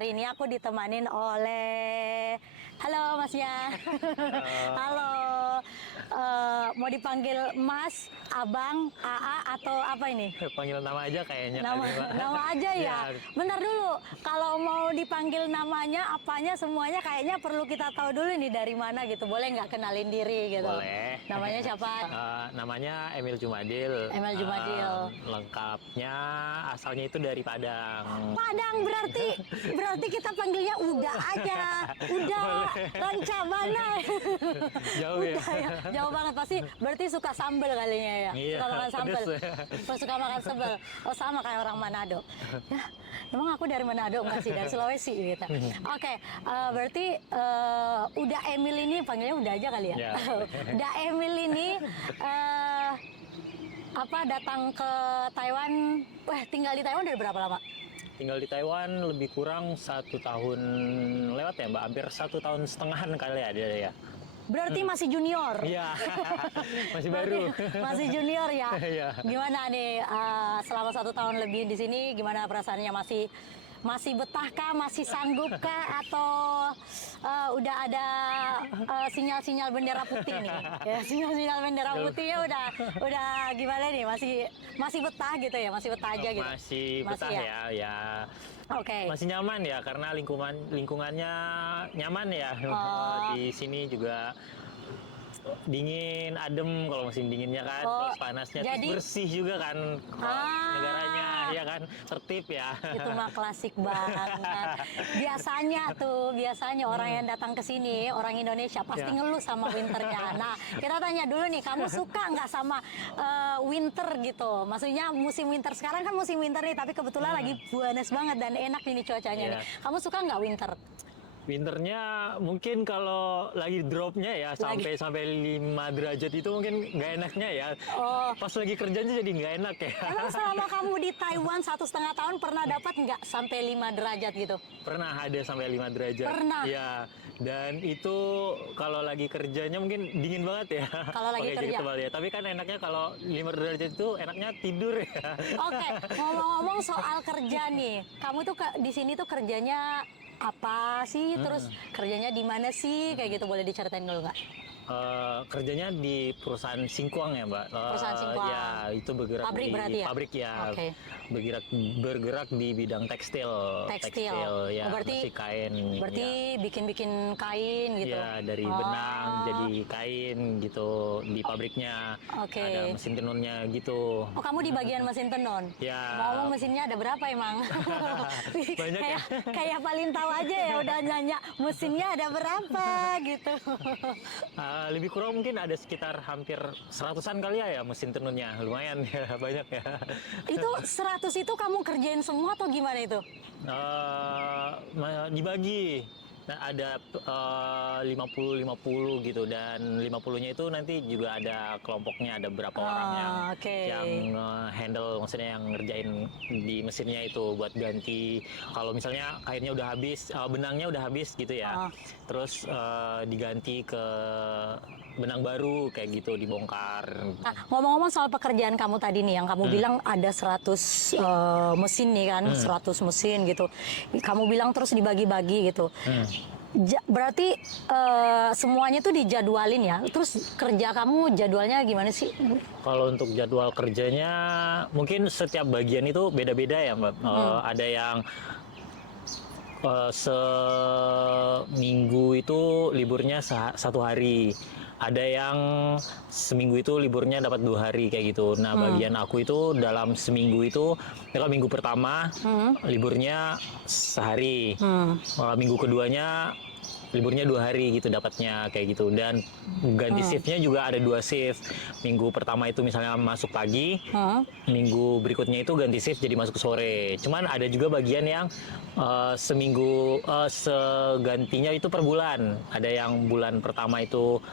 hari ini aku ditemanin oleh, halo Masnya. Halo. Mau dipanggil Mas, Abang, AA atau apa ini? Panggil nama aja kayaknya. Nama aja ya. Bentar dulu, kalau mau dipanggil namanya, apanya, semuanya kayaknya perlu kita tahu dulu nih dari mana gitu. Boleh nggak kenalin diri gitu? Boleh. Namanya siapa? Namanya Emil Jumadil. Emil Jumadil. Lengkapnya asalnya itu dari Padang. Padang berarti kita panggilnya Uda aja. Uda Rancabana. Jauh ya? Udah ya. Jauh banget pasti. Berarti suka sambel kalinya ya. Iya, suka makan sambel. pedes. Suka makan sambel. Oh sama kayak orang Manado. Ya, emang aku dari Manado enggak sih? Dari Sulawesi gitu. Oke, berarti Uda Emil ini panggilnya Uda aja kali ya. Ya. Uda Emil ini datang ke Taiwan. Wah, tinggal di Taiwan dari berapa lama? Tinggal di Taiwan lebih kurang 1 tahun lewat ya Mbak, hampir 1,5 tahun kali ya dia ya. Berarti masih junior. Iya, masih baru. Masih junior ya. Iya. Gimana nih selama 1 tahun lebih di sini? Gimana perasaannya? Masih betahkah? Masih sanggupkah? Atau udah ada sinyal-sinyal bendera putih nih? Ya, sinyal-sinyal bendera putihnya udah gimana nih? Masih betah gitu ya? Masih betah aja gitu? Masih betah ya. Oke. Masih nyaman ya karena lingkungannya nyaman ya. Di sini juga dingin, adem kalau musim dinginnya kan, terus panasnya terus bersih juga kan negaranya, ya kan, tertib ya. Itu mah klasik banget. Biasanya orang yang datang ke sini, orang Indonesia pasti ngeluh sama winternya. Nah, kita tanya dulu nih, kamu suka nggak sama winter gitu? Maksudnya musim winter, sekarang kan musim winter nih, tapi kebetulan lagi panas banget dan enak ini cuacanya nih. Kamu suka nggak winter? Winternya mungkin kalau lagi dropnya ya sampai 5 derajat itu mungkin nggak enaknya ya. Pas lagi kerjanya jadi nggak enak ya. Emang selama kamu di Taiwan 1,5 tahun pernah dapat nggak sampai 5 derajat gitu? Pernah ada sampai 5 derajat. Pernah? Ya, dan itu kalau lagi kerjanya mungkin dingin banget ya. Kalau lagi kerja? Tebal ya. Tapi kan enaknya kalau 5 derajat itu enaknya tidur ya. Oke, ngomong-ngomong soal kerja nih, kamu tuh di sini tuh kerjanya apa sih? Terus kerjanya di mana sih? Kayak gitu, boleh diceritain dulu nggak? Kerjanya di perusahaan singkuang ya Mbak. Perusahaan singkuang. Ya, itu bergerak pabrik di berarti ya? pabrik ya. Okay. Bergerak di bidang tekstil ya, berarti masih kain. Berarti bikin-bikin kain gitu. Ya, dari benang jadi kain gitu di pabriknya. Ada mesin tenunnya gitu. Oh, kamu di bagian mesin tenun? Ya. Ngomong mesinnya ada berapa emang? Banyak ya. Kayak paling tahu aja ya udah nanya mesinnya ada berapa gitu. Lebih kurang mungkin ada sekitar hampir 100-an kali ya mesin tenunnya, lumayan ya, banyak ya. Itu 100 itu kamu kerjain semua atau gimana itu? Dibagi. Nah, ada 50-50 gitu, dan 50-nya itu nanti juga ada kelompoknya, ada berapa orang yang handle, maksudnya yang ngerjain di mesinnya itu buat ganti. Kalau misalnya kainnya udah habis, benangnya udah habis gitu ya, terus diganti ke benang baru kayak gitu, dibongkar. Nah, ngomong-ngomong soal pekerjaan kamu tadi nih, yang kamu bilang ada 100 mesin nih kan, 100 mesin gitu. Kamu bilang terus dibagi-bagi gitu. Berarti semuanya tuh dijadwalin ya. Terus kerja kamu jadwalnya gimana sih? Kalau untuk jadwal kerjanya mungkin setiap bagian itu beda-beda ya Mbak. Ada yang seminggu itu liburnya 1 hari. Ada yang seminggu itu liburnya dapat 2 hari kayak gitu. Nah, bagian aku itu dalam seminggu itu, kalau minggu pertama liburnya sehari, minggu keduanya liburnya 2 hari gitu dapatnya kayak gitu. Dan ganti shiftnya juga ada 2 shift. Minggu pertama itu misalnya masuk pagi, minggu berikutnya itu ganti shift jadi masuk sore. Cuman ada juga bagian yang segantinya itu per bulan. Ada yang bulan pertama itu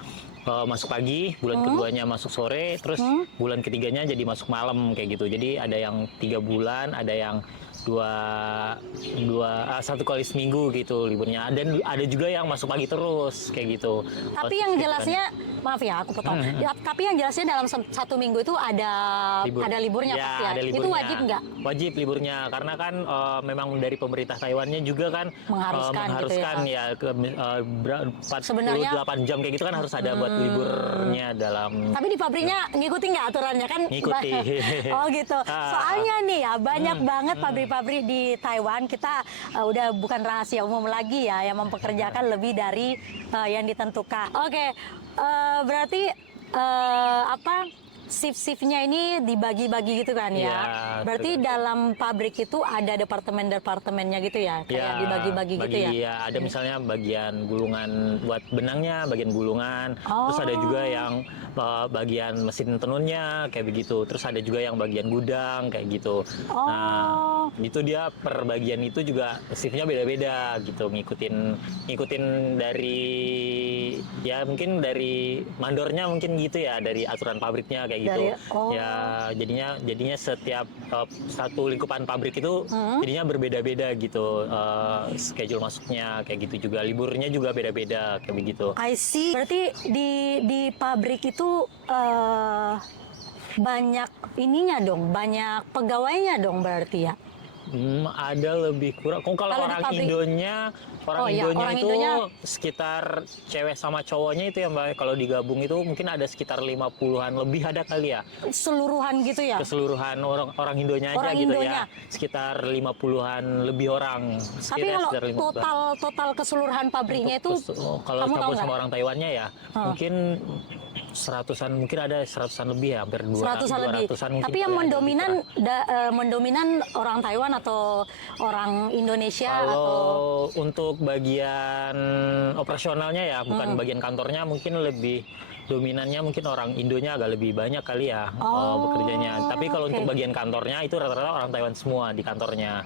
masuk pagi, bulan keduanya masuk sore, terus bulan ketiganya jadi masuk malam kayak gitu. Jadi ada yang 3 bulan, ada yang dua satu kali seminggu gitu liburnya, dan ada juga yang masuk pagi terus kayak gitu. Tapi yang jelasnya, maaf ya aku potong. Ya, tapi yang jelasnya dalam satu minggu itu ada liburnya ya, pasti ya. ada liburnya. Itu wajib nggak? Wajib liburnya, karena kan memang dari pemerintah Taiwannya juga kan Mengharuskan gitu ya ke 48 Sebenarnya, jam kayak gitu kan harus ada buat liburnya dalam. tapi di pabriknya ngikutin nggak aturannya kan? Ngikuti. Oh gitu. Soalnya nih ya banyak banget pabrik-pabrik di Taiwan, kita udah bukan rahasia umum lagi ya, yang mempekerjakan lebih dari yang ditentukan. Oke, berarti shift-shiftnya ini dibagi-bagi gitu kan ya? Ya, Berarti dalam pabrik itu ada departemen-departemennya gitu ya? Kayak dibagi-bagi gitu ya? Ya, ada misalnya bagian gulungan buat benangnya, bagian gulungan. Terus ada juga yang bagian mesin tenunnya kayak begitu. Terus ada juga yang bagian gudang kayak gitu. Nah, itu dia per bagian itu juga shiftnya beda-beda gitu, ngikutin dari ya mungkin dari mandornya mungkin gitu ya, dari aturan pabriknya kayak gitu. Ya jadinya setiap satu lingkupan pabrik itu jadinya berbeda-beda gitu, schedule masuknya kayak gitu, juga liburnya juga beda-beda kayak begitu. I see. Berarti di pabrik itu banyak ininya dong, banyak pegawainya dong berarti ya? Ada lebih kurang. Kalau orang Indonya, itu sekitar cewek sama cowoknya itu ya Mbak. Kalau digabung itu mungkin ada sekitar 50-an lebih, ada kali ya. Keseluruhan gitu ya? Keseluruhan orang Indonya aja gitu ya. Sekitar 50-an lebih orang. Tapi kalau total keseluruhan pabriknya itu kalau campur sama orang Taiwannya ya, mungkin mungkin ada seratusan lebih ya, hampir 200-an lebih. Tapi yang mendominan orang Taiwan atau orang Indonesia? Kalau untuk bagian operasionalnya ya, bukan bagian kantornya, mungkin lebih dominannya mungkin orang Indonya agak lebih banyak kali ya bekerjanya. Tapi kalau untuk bagian kantornya itu rata-rata orang Taiwan semua di kantornya.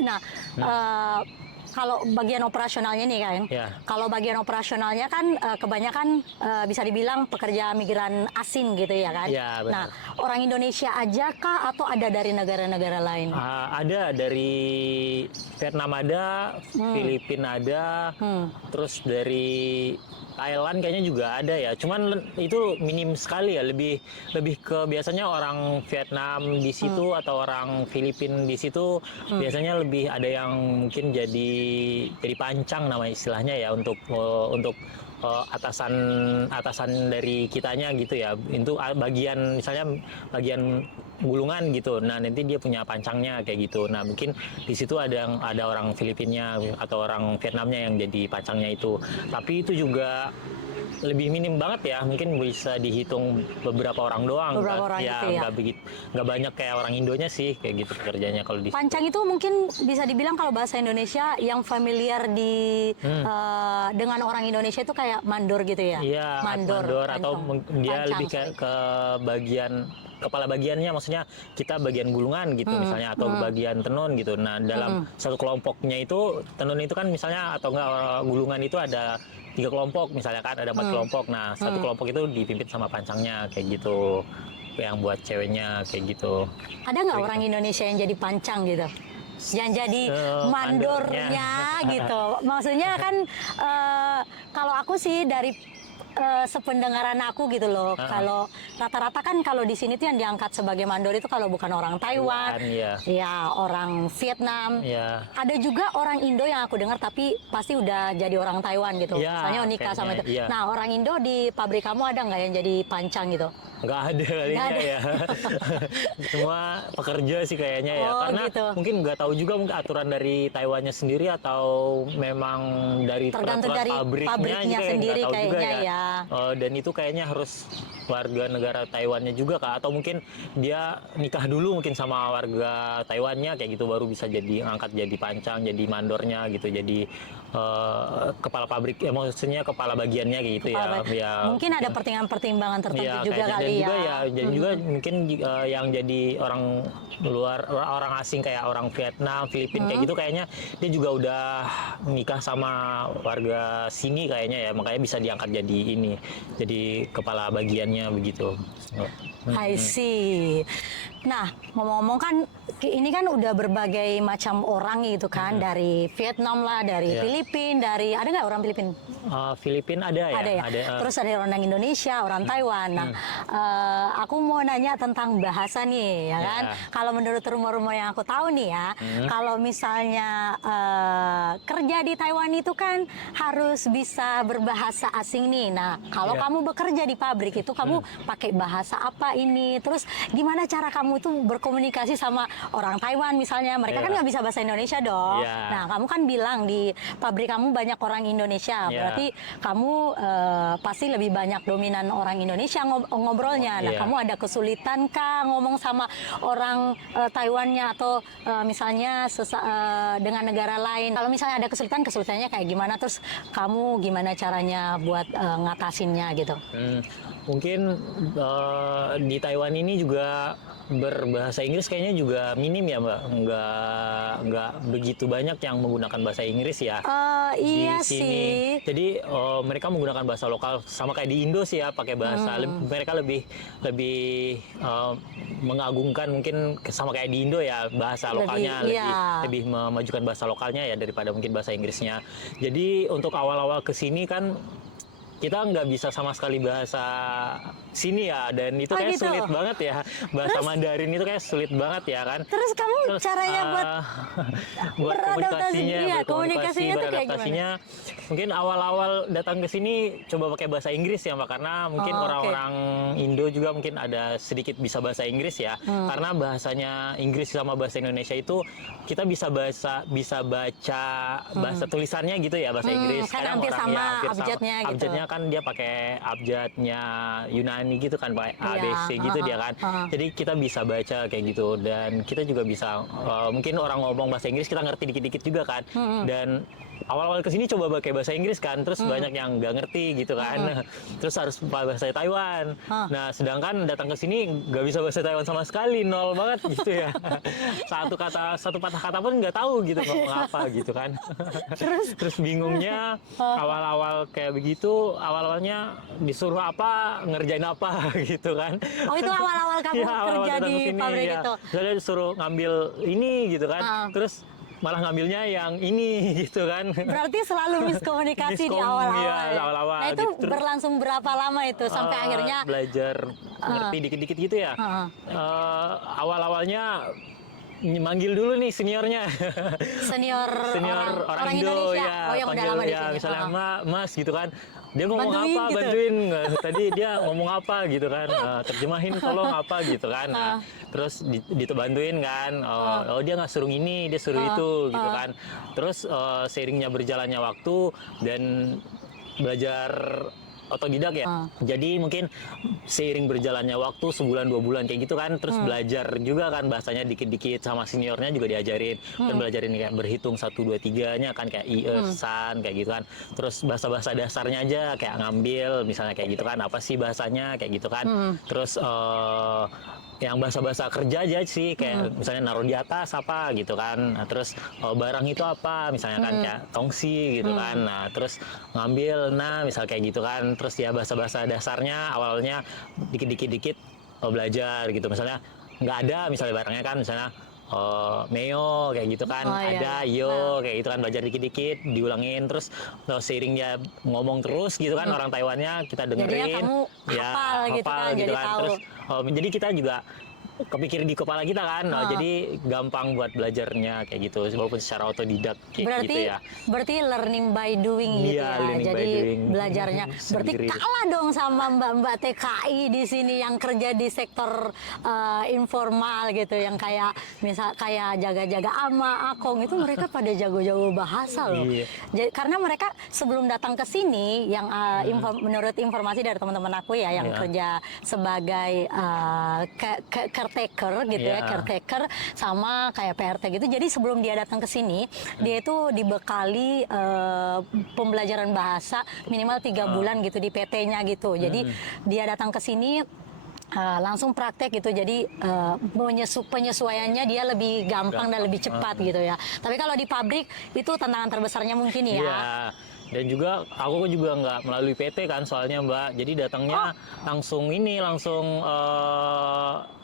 Nah. Kalau bagian operasionalnya nih kan, kalau bagian operasionalnya kan kebanyakan bisa dibilang pekerja migran asing gitu ya kan. Ya, benar. Nah, orang Indonesia aja kah atau ada dari negara-negara lain? Ada dari Vietnam ada, Filipina ada, terus dari Thailand kayaknya juga ada ya. Cuman itu minim sekali ya, lebih ke biasanya orang Vietnam di situ atau orang Filipina di situ biasanya lebih ada yang mungkin jadi pancang nama istilahnya ya, untuk atasan dari kitanya gitu ya. Itu bagian misalnya bagian gulungan gitu. Nah, nanti dia punya pancangnya kayak gitu. Nah, mungkin di situ ada orang Filipinnya atau orang Vietnamnya yang jadi pancangnya itu. Tapi itu juga lebih minim banget ya, mungkin bisa dihitung beberapa orang doang. Orang ya, gitu ya. Nggak banyak kayak orang Indonya sih kayak gitu pekerjaannya kalau di pancang itu mungkin bisa dibilang kalau bahasa Indonesia yang familiar dengan orang Indonesia itu kayak mandor gitu ya. Iya, mandor atau dia lebih ke bagian kepala bagiannya, maksudnya kita bagian gulungan gitu misalnya, atau bagian tenun gitu. Nah, dalam satu kelompoknya itu, tenun itu kan misalnya, atau enggak gulungan itu ada 3 kelompok misalnya kan, ada 4 kelompok. Nah, satu kelompok itu dipimpin sama pancangnya kayak gitu, yang buat ceweknya kayak gitu. Ada nggak orang Indonesia yang jadi pancang gitu? Yang jadi mandornya gitu. Maksudnya kan kalau aku sih dari sependengaran aku gitu loh. Kalau rata-rata kan kalau di sini tuh yang diangkat sebagai mandor itu kalau bukan orang Taiwan, ya orang Vietnam. Ada juga orang Indo yang aku dengar tapi pasti udah jadi orang Taiwan gitu. Misalnya nikah sama itu. Nah, orang Indo di pabrik kamu ada nggak yang jadi pancang gitu? Nggak ada kayaknya ya. Semua pekerja sih kayaknya ya. Karena mungkin nggak tahu juga mungkin aturan dari Taiwannya sendiri atau memang dari peraturan pabriknya sendiri nggak tahu juga kayaknya ya. Dan itu kayaknya harus warga negara Taiwannya juga Kak, atau mungkin dia nikah dulu mungkin sama warga Taiwannya kayak gitu, baru bisa jadi angkat jadi pancang, jadi mandornya gitu, jadi kepala pabrik ya, maksudnya kepala bagiannya kayak gitu ya. Mungkin ada pertimbangan tertentu juga kali juga ya. Jadi juga mungkin yang jadi orang luar, orang asing kayak orang Vietnam, Filipina kayak gitu, kayaknya dia juga udah nikah sama warga sini kayaknya ya, makanya bisa diangkat jadi jadi kepala bagiannya begitu. I see. Nah, ngomong-ngomong kan ini kan udah berbagai macam orang gitu kan, dari Vietnam lah, dari Iya. Filipina, dari ada nggak orang Filipina? Filipina ada ya? Ada ya. Terus ada orang Indonesia, orang Taiwan. Nah, aku mau nanya tentang bahasa nih, ya kan? Ya. Kalau menurut rumor-rumor yang aku tahu nih ya, kalau misalnya kerja di Taiwan itu kan harus bisa berbahasa asing nih. Nah, kalau Ya. kamu bekerja di pabrik itu kamu pakai bahasa apa ini? Terus gimana cara kamu tuh berkomunikasi sama orang Taiwan misalnya? Mereka kan Ya. nggak bisa bahasa Indonesia dong. Ya. Nah, kamu kan bilang di pabrik kamu banyak orang Indonesia. Ya. Berarti kamu pasti lebih banyak dominan orang Indonesia ngobrolnya. Nah, Iya. kamu ada kesulitan kah ngomong sama orang Taiwannya atau misalnya dengan negara lain? Kalau misalnya ada kesulitannya kayak gimana? Terus kamu gimana caranya buat ngatasinnya gitu? Mungkin di Taiwan ini juga berbahasa Inggris kayaknya juga minim ya Mbak, nggak begitu banyak yang menggunakan bahasa Inggris ya. Iya Di sini. sih. Jadi mereka menggunakan bahasa lokal sama kayak di Indo sih ya, pakai bahasa mereka lebih mengagungkan mungkin sama kayak di Indo ya, bahasa lokalnya iya. lebih memajukan bahasa lokalnya ya daripada mungkin bahasa Inggrisnya. Jadi untuk awal-awal ke sini kan kita nggak bisa sama sekali bahasa sini ya, dan itu kayak gitu? sulit banget ya, bahasa Mandarin itu kayak sulit banget ya kan. Terus kamu caranya buat buat beradaptasi, iya, komunikasinya tuh kayak beradaptasinya mungkin awal-awal datang ke sini coba pakai bahasa Inggris ya Mbak, karena mungkin Oh, oke. orang-orang Indo juga mungkin ada sedikit bisa bahasa Inggris ya, karena bahasanya Inggris sama bahasa Indonesia itu kita bisa baca bahasa tulisannya gitu ya, bahasa Inggris. kan Kadang hampir orang sama ya, hampir sama. abjadnya gitu. Abjadnya kan dia pakai abjadnya Yunani gitu kan, pakai Iya, ABC gitu dia kan. Jadi kita bisa baca kayak gitu, dan kita juga bisa mungkin orang ngomong bahasa Inggris kita ngerti dikit-dikit juga kan. Dan awal-awal kesini coba pakai bahasa Inggris kan, terus banyak yang nggak ngerti gitu kan. Terus harus bahasa Taiwan. Nah, sedangkan datang ke sini nggak bisa bahasa Taiwan sama sekali, nol banget gitu ya. Satu patah kata pun nggak tahu gitu ngomong apa gitu kan. Terus bingungnya awal-awal kayak begitu, awal-awalnya disuruh apa, ngerjain apa gitu kan. Oh, itu awal-awal kamu Iya, awal-awal kerja datang di ke sini, pabrik ya. itu? Misalnya disuruh ngambil ini gitu kan, terus malah ngambilnya yang ini gitu kan. Berarti selalu miskomunikasi di Miskom, awal-awal. iya, ya? awal-awal Nah, itu gitu. berlangsung berapa lama itu sampai akhirnya? Belajar ngerti dikit-dikit gitu ya. Awal-awalnya manggil dulu nih seniornya. Senior Orang Indo Indonesia. ya, Oh, yang udah panggil lama di ya, sini. misalnya Mas gitu kan. Dia ngomong Bantuin apa, gitu. bantuin. Tadi dia ngomong apa gitu kan. Terjemahin tolong apa gitu kan. Nah, terus dibantuin kan. Oh, dia nggak suruh ini, dia suruh itu gitu kan. Terus seiringnya berjalannya waktu dan belajar otodidak ya. Jadi mungkin seiring berjalannya waktu sebulan 2 bulan kayak gitu kan, terus belajar juga kan bahasanya dikit-dikit, sama seniornya juga diajarin. Dan belajarin kayak berhitung 1 2 3-nya kan, kayak san kayak gitu kan. Terus bahasa-bahasa dasarnya aja kayak ngambil misalnya kayak gitu kan, apa sih bahasanya kayak gitu kan. Terus yang bahasa-bahasa kerja aja sih, kayak misalnya naruh di atas apa gitu kan. Nah, terus barang itu apa misalnya kan, kayak tongsi gitu kan. Nah, terus ngambil misal kayak gitu kan. Terus ya bahasa-bahasa dasarnya awalnya dikit-dikit belajar gitu. Misalnya nggak ada misalnya barangnya kan, misalnya Meo kayak gitu kan, ada yo kayak gitu kan, belajar dikit-dikit diulangin. Terus seiring dia ngomong terus gitu kan, orang Taiwannya kita dengerin, kamu hafal gitu kan, jadi tahu. terus jadi kita juga kepikir di kepala kita kan, jadi gampang buat belajarnya kayak gitu, walaupun secara otodidak kayak gitu ya. Berarti learning by doing gitu Iya, ya. learning by Jadi doing. belajarnya. Berarti Sendiri. kalah dong sama mbak-mbak TKI di sini yang kerja di sektor informal gitu, yang kayak kayak jaga-jaga ama, akong itu mereka pada jago-jago bahasa loh. Iya. Jadi, karena mereka sebelum datang ke sini, yang menurut informasi dari teman-teman aku ya, yang Iya. kerja sebagai caretaker gitu ya, Iya. caretaker sama kayak PRT gitu. Jadi sebelum dia datang ke sini, dia itu dibekali pembelajaran bahasa minimal 3 bulan gitu di PT-nya gitu. Jadi dia datang ke sini langsung praktek gitu, jadi penyesuaiannya dia lebih gampang dan lebih cepat gitu ya. Tapi kalau di pabrik itu tantangan terbesarnya mungkin ya. Iya. Dan juga aku juga nggak melalui PT kan soalnya Mbak. Jadi datangnya langsung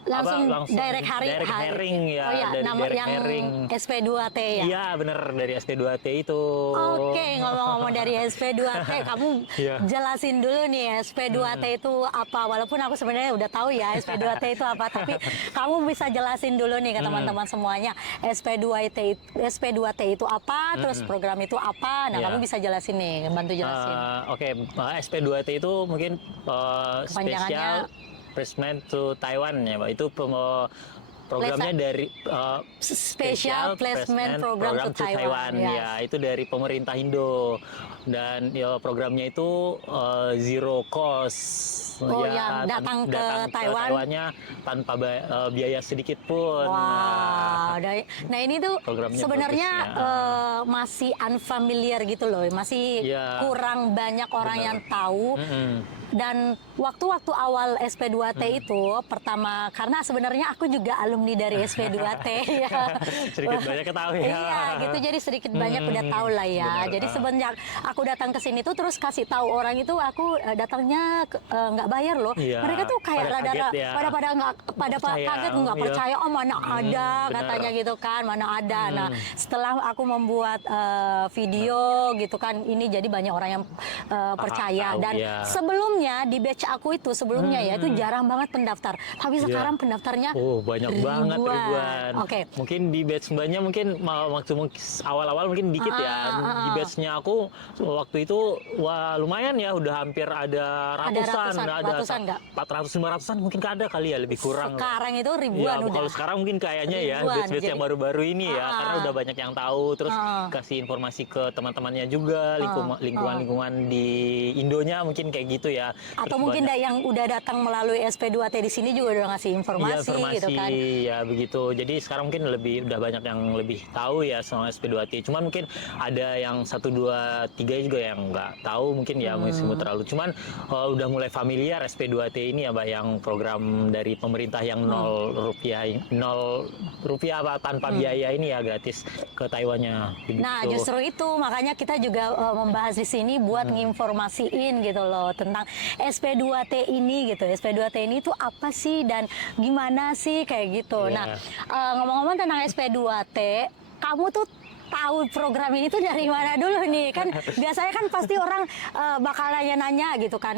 Langsung direct hiring ya, Oh ya, dari nama direct yang hiring. SP2T ya. Iya bener, dari SP2T itu. Oke, ngomong-ngomong dari SP2T, kamu Iya. jelasin dulu nih SP2T itu apa. Walaupun aku sebenarnya udah tahu ya SP2T itu apa, tapi kamu bisa jelasin dulu nih ke teman-teman semuanya SP2T itu apa, terus program itu apa. Nah, Iya. kamu bisa jelasin nih, bantu jelasin. Oke, SP2T itu mungkin Kepanjangannya- Special Placement to Taiwan ya, Mbak. Itu programnya dari Special Placement Program to Taiwan. Yes. Ya, itu dari pemerintah Indo. Dan ya, programnya itu zero cost. Oh, ya, yang datang ke Taiwan. Taiwannya tanpa biaya sedikit pun. Wow, nah ini tuh Programnya sebenarnya bagus, ya. masih unfamiliar gitu loh, masih Iya. kurang banyak orang Bener. yang tahu. Dan waktu-waktu awal SP2T itu pertama, karena sebenarnya aku juga alumni dari SP2T ya. Sedikit banyak ketahui ya. Iya, gitu, jadi sedikit banyak udah tahu lah ya. Bener. Jadi semenjak aku datang ke sini tuh terus kasih tahu orang itu aku datangnya nggak bayar loh. Iya, Mereka tuh kayak pada rada kaget ya. pada nggak Percaya, kaget, nggak iya. percaya, oh mana ada bener. katanya gitu kan, mana ada. Nah, setelah aku membuat video gitu kan, ini jadi banyak orang yang percaya. tahu, Dan iya. sebelumnya di batch aku itu sebelumnya ya itu jarang banget pendaftar. Tapi Iya. sekarang pendaftarnya Oh, banyak banget ribuan. Oke. Mungkin di batch mbaknya mungkin waktu awal-awal mungkin dikit ya. Di batchnya aku waktu itu wah lumayan ya, udah hampir ada ratusan, ratusan nggak? 400-500an mungkin ada kali ya, lebih kurang. Sekarang itu ribuan Ya, udah. kalau sekarang mungkin kayaknya ya Ribuan, batch-batch yang jadi- baru-baru ini ya, karena udah banyak yang tahu, terus kasih informasi ke teman-temannya juga, lingkungan-lingkungan di Indonya mungkin kayak gitu ya. Atau Terus mungkin banyak- yang udah datang melalui SP2T di sini juga udah ngasih Iya, informasi gitu kan. ya begitu. Jadi sekarang mungkin udah banyak yang lebih tahu ya sama SP2T. Cuman mungkin ada yang 1, 2, 3 juga yang nggak tahu mungkin ya, mungkin terlalu. Cuman udah mulai familiar SP2T ini ya, Mbak, yang program dari pemerintah yang 0 rupiah apa tanpa biaya ini ya, gratis ke Taiwannya. Nah, Begitu. justru itu makanya kita juga membahas di sini buat nginformasiin gitu loh tentang SP2T ini gitu. SP2T ini tuh apa sih dan gimana sih kayak gitu. Iya. Nah, ngomong-ngomong tentang SP2T, kamu tuh tahu program ini tuh dari mana dulu nih? Kan biasanya kan pasti orang bakal nanya-nanya gitu kan,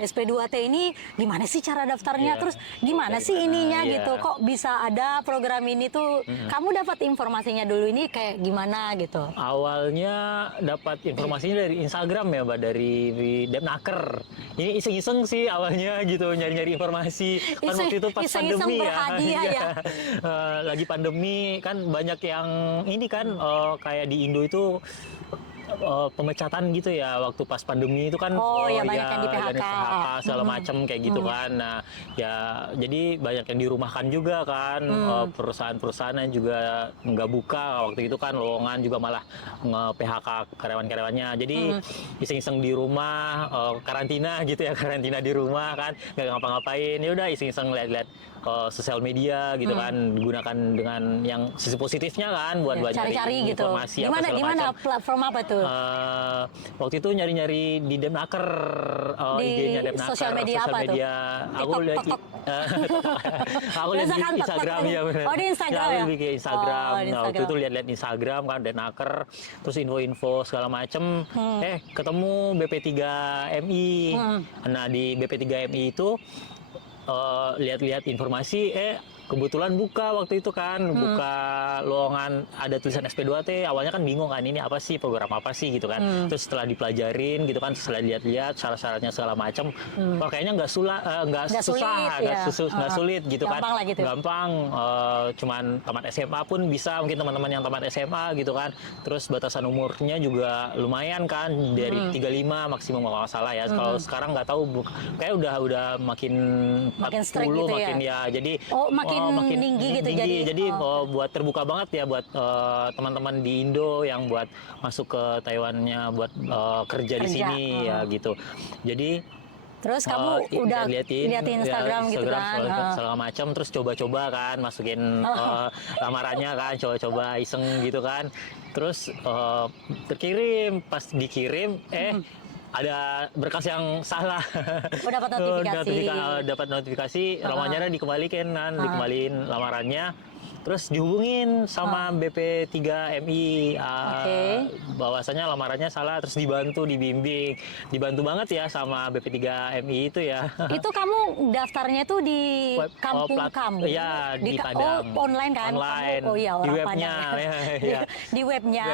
SP2T ini gimana sih cara daftarnya? Iya. Terus gimana Dari sih mana? ininya Iya. gitu? Kok bisa ada program ini tuh? Kamu dapat informasinya dulu ini kayak gimana gitu? Awalnya dapat informasinya dari Instagram ya, Mbak, dari Depnaker. Ini iseng-iseng sih awalnya gitu, nyari-nyari informasi. Kan waktu itu pas Iseng-iseng pandemi berhadiah ya. Lagi pandemi kan banyak yang ini kan kayak di Indo itu pemecatan gitu ya waktu pas pandemi itu kan. Oh, ya, banyak yang di PHK. Segala macam kayak gitu kan. Nah, ya jadi banyak yang dirumahkan juga kan. Perusahaan-perusahaan yang juga nggak buka waktu itu kan, lowongan juga malah nge-PHK karyawan-karyawannya. Jadi iseng-iseng di rumah, karantina gitu ya, karantina di rumah kan, nggak ngapa-ngapain. Ya udah iseng-iseng lihat-lihat sosial media gitu kan, gunakan dengan yang sisi positifnya kan buat Ya, cari-cari nyari gitu. informasi Di mana apa segala macam. platform apa tuh? Waktu itu nyari-nyari di Depnaker, Di IG-nya Depnaker, sosial media apa tuh? Aku TikTok, lihat TikTok. aku lihat di Biasa kan Instagram TikTok ya bener. Oh, di Instagram Aku ya? bikin Instagram. Oh, di Nah, waktu Instagram. itu lihat-lihat Instagram kan Depnaker, terus info-info segala macem. Ketemu BP3MI. Nah, di BP3MI itu lihat-lihat informasi, kebetulan buka waktu itu kan, buka lowongan ada tulisan SP2T. Awalnya kan bingung kan, ini apa sih, program apa sih gitu kan. Terus setelah dipelajarin gitu kan, setelah lihat-lihat syarat-syaratnya segala macam, kayaknya nggak Nggak susah, sulit, ya. nggak sulit gitu kan. Gampang lah gitu. Gampang, cuman tamat SMA pun bisa, mungkin teman-teman yang tamat SMA gitu kan. Terus batasan umurnya juga lumayan kan, dari 35 maksimum kalau nggak salah ya. Kalau sekarang nggak tahu, kayak udah makin strict 40 gitu ya? makin ya. Jadi makin tinggi gitu jadi buat terbuka banget ya buat teman-teman di Indo yang buat masuk ke Taiwannya buat kerja di sini ya gitu. Jadi Terus kamu udah liatin Instagram ya, gitu kan? segala macam, terus coba-coba kan masukin lamarannya kan, coba-coba iseng gitu kan. Terus terkirim, pas dikirim ada berkas yang salah. Oh, dapat notifikasi. Dapat notifikasi, lamarannya dikembalikan kan, dikembaliin lamarannya. Terus dihubungin sama BP3 MI, bahwasanya lamarannya salah, terus dibimbing, dibantu banget ya sama BP3 MI itu ya. Itu kamu daftarnya itu di kampung kamu? Iya, di Padang. Online kan? Online. Kamu, di orang webnya. Padang. Di webnya.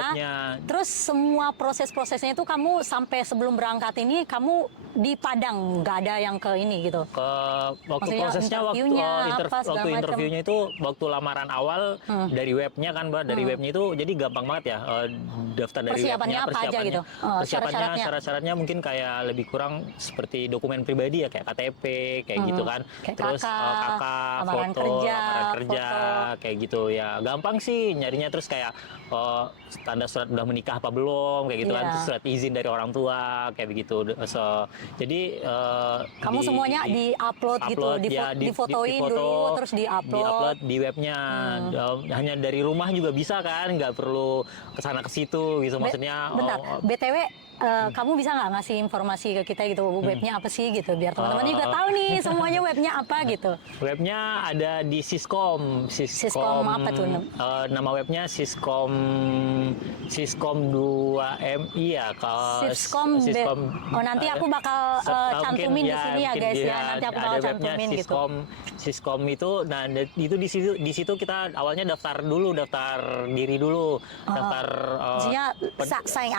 Terus semua proses-prosesnya itu kamu sampai sebelum berangkat ini kamu di Padang, nggak ada yang ke ini gitu? Waktu prosesnya, waktu interviewnya itu waktu lamaran awal dari webnya kan, Mbak, dari webnya itu jadi gampang banget ya, daftar dari persiapannya webnya, apa aja gitu? persiapannya, syarat-syaratnya mungkin kayak lebih kurang seperti dokumen pribadi ya, kayak KTP kayak gitu kan, kayak terus kakak, lamaran lamaran kerja foto. kayak gitu ya, gampang sih nyarinya. Terus kayak tanda surat udah menikah apa belum kayak gitu kan, terus surat izin dari orang tua kayak begitu. Jadi kamu semuanya di-upload gitu, difotoin dulu terus di-upload di webnya. Hanya dari rumah juga bisa kan, nggak perlu kesana ke situ gitu, maksudnya. Bentar, BTW kamu bisa nggak ngasih informasi ke kita gitu, webnya apa sih gitu, biar teman-teman juga tahu nih semuanya webnya apa gitu. Webnya ada di Siskom. Siskom apa tuh? Nama webnya Siskom 2MI ya. Siskom. Oh, nanti aku bakal cantumin di sini ya guys ya. Nanti aku bakal cantumin gitu. Siskom itu, nah itu di situ kita awalnya daftar diri dulu, daftar sign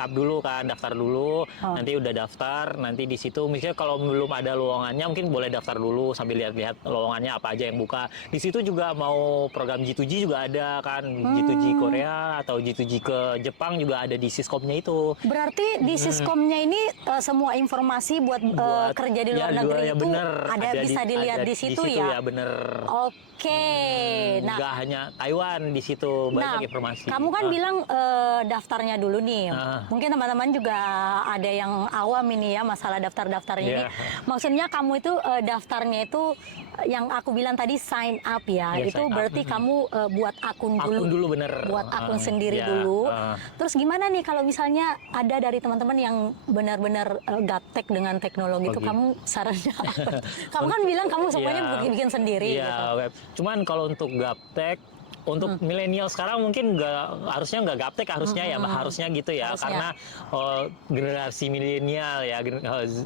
up dulu kan, daftar dulu. Nanti udah daftar, nanti di situ misalnya kalau belum ada lowongannya mungkin boleh daftar dulu sambil lihat-lihat lowongannya apa aja yang buka. Di situ juga mau program G2G juga ada kan, G2G Korea atau G2G ke Jepang juga ada di Siskomnya itu. Berarti di Siskomnya ini semua informasi buat kerja di luar negeri itu bisa dilihat di situ ya? Ya bener. Oke. Nah, nggak hanya Taiwan, di situ banyak informasi. Kamu kan bilang daftarnya dulu nih. Mungkin teman-teman juga ada yang awam ini ya masalah daftar-daftarnya ini. Maksudnya kamu itu daftarnya itu yang aku bilang tadi sign up ya. Itu berarti kamu buat akun dulu. Akun dulu bener. Buat akun sendiri dulu. Terus gimana nih kalau misalnya ada dari teman-teman yang benar-benar gaptek dengan teknologi itu, kamu sarannya apa? Kamu kan bilang kamu semuanya bikin sendiri gitu. Cuman kalau untuk gaptek, untuk milenial sekarang mungkin harusnya nggak gaptek, harusnya harusnya gitu ya, karena generasi milenial ya,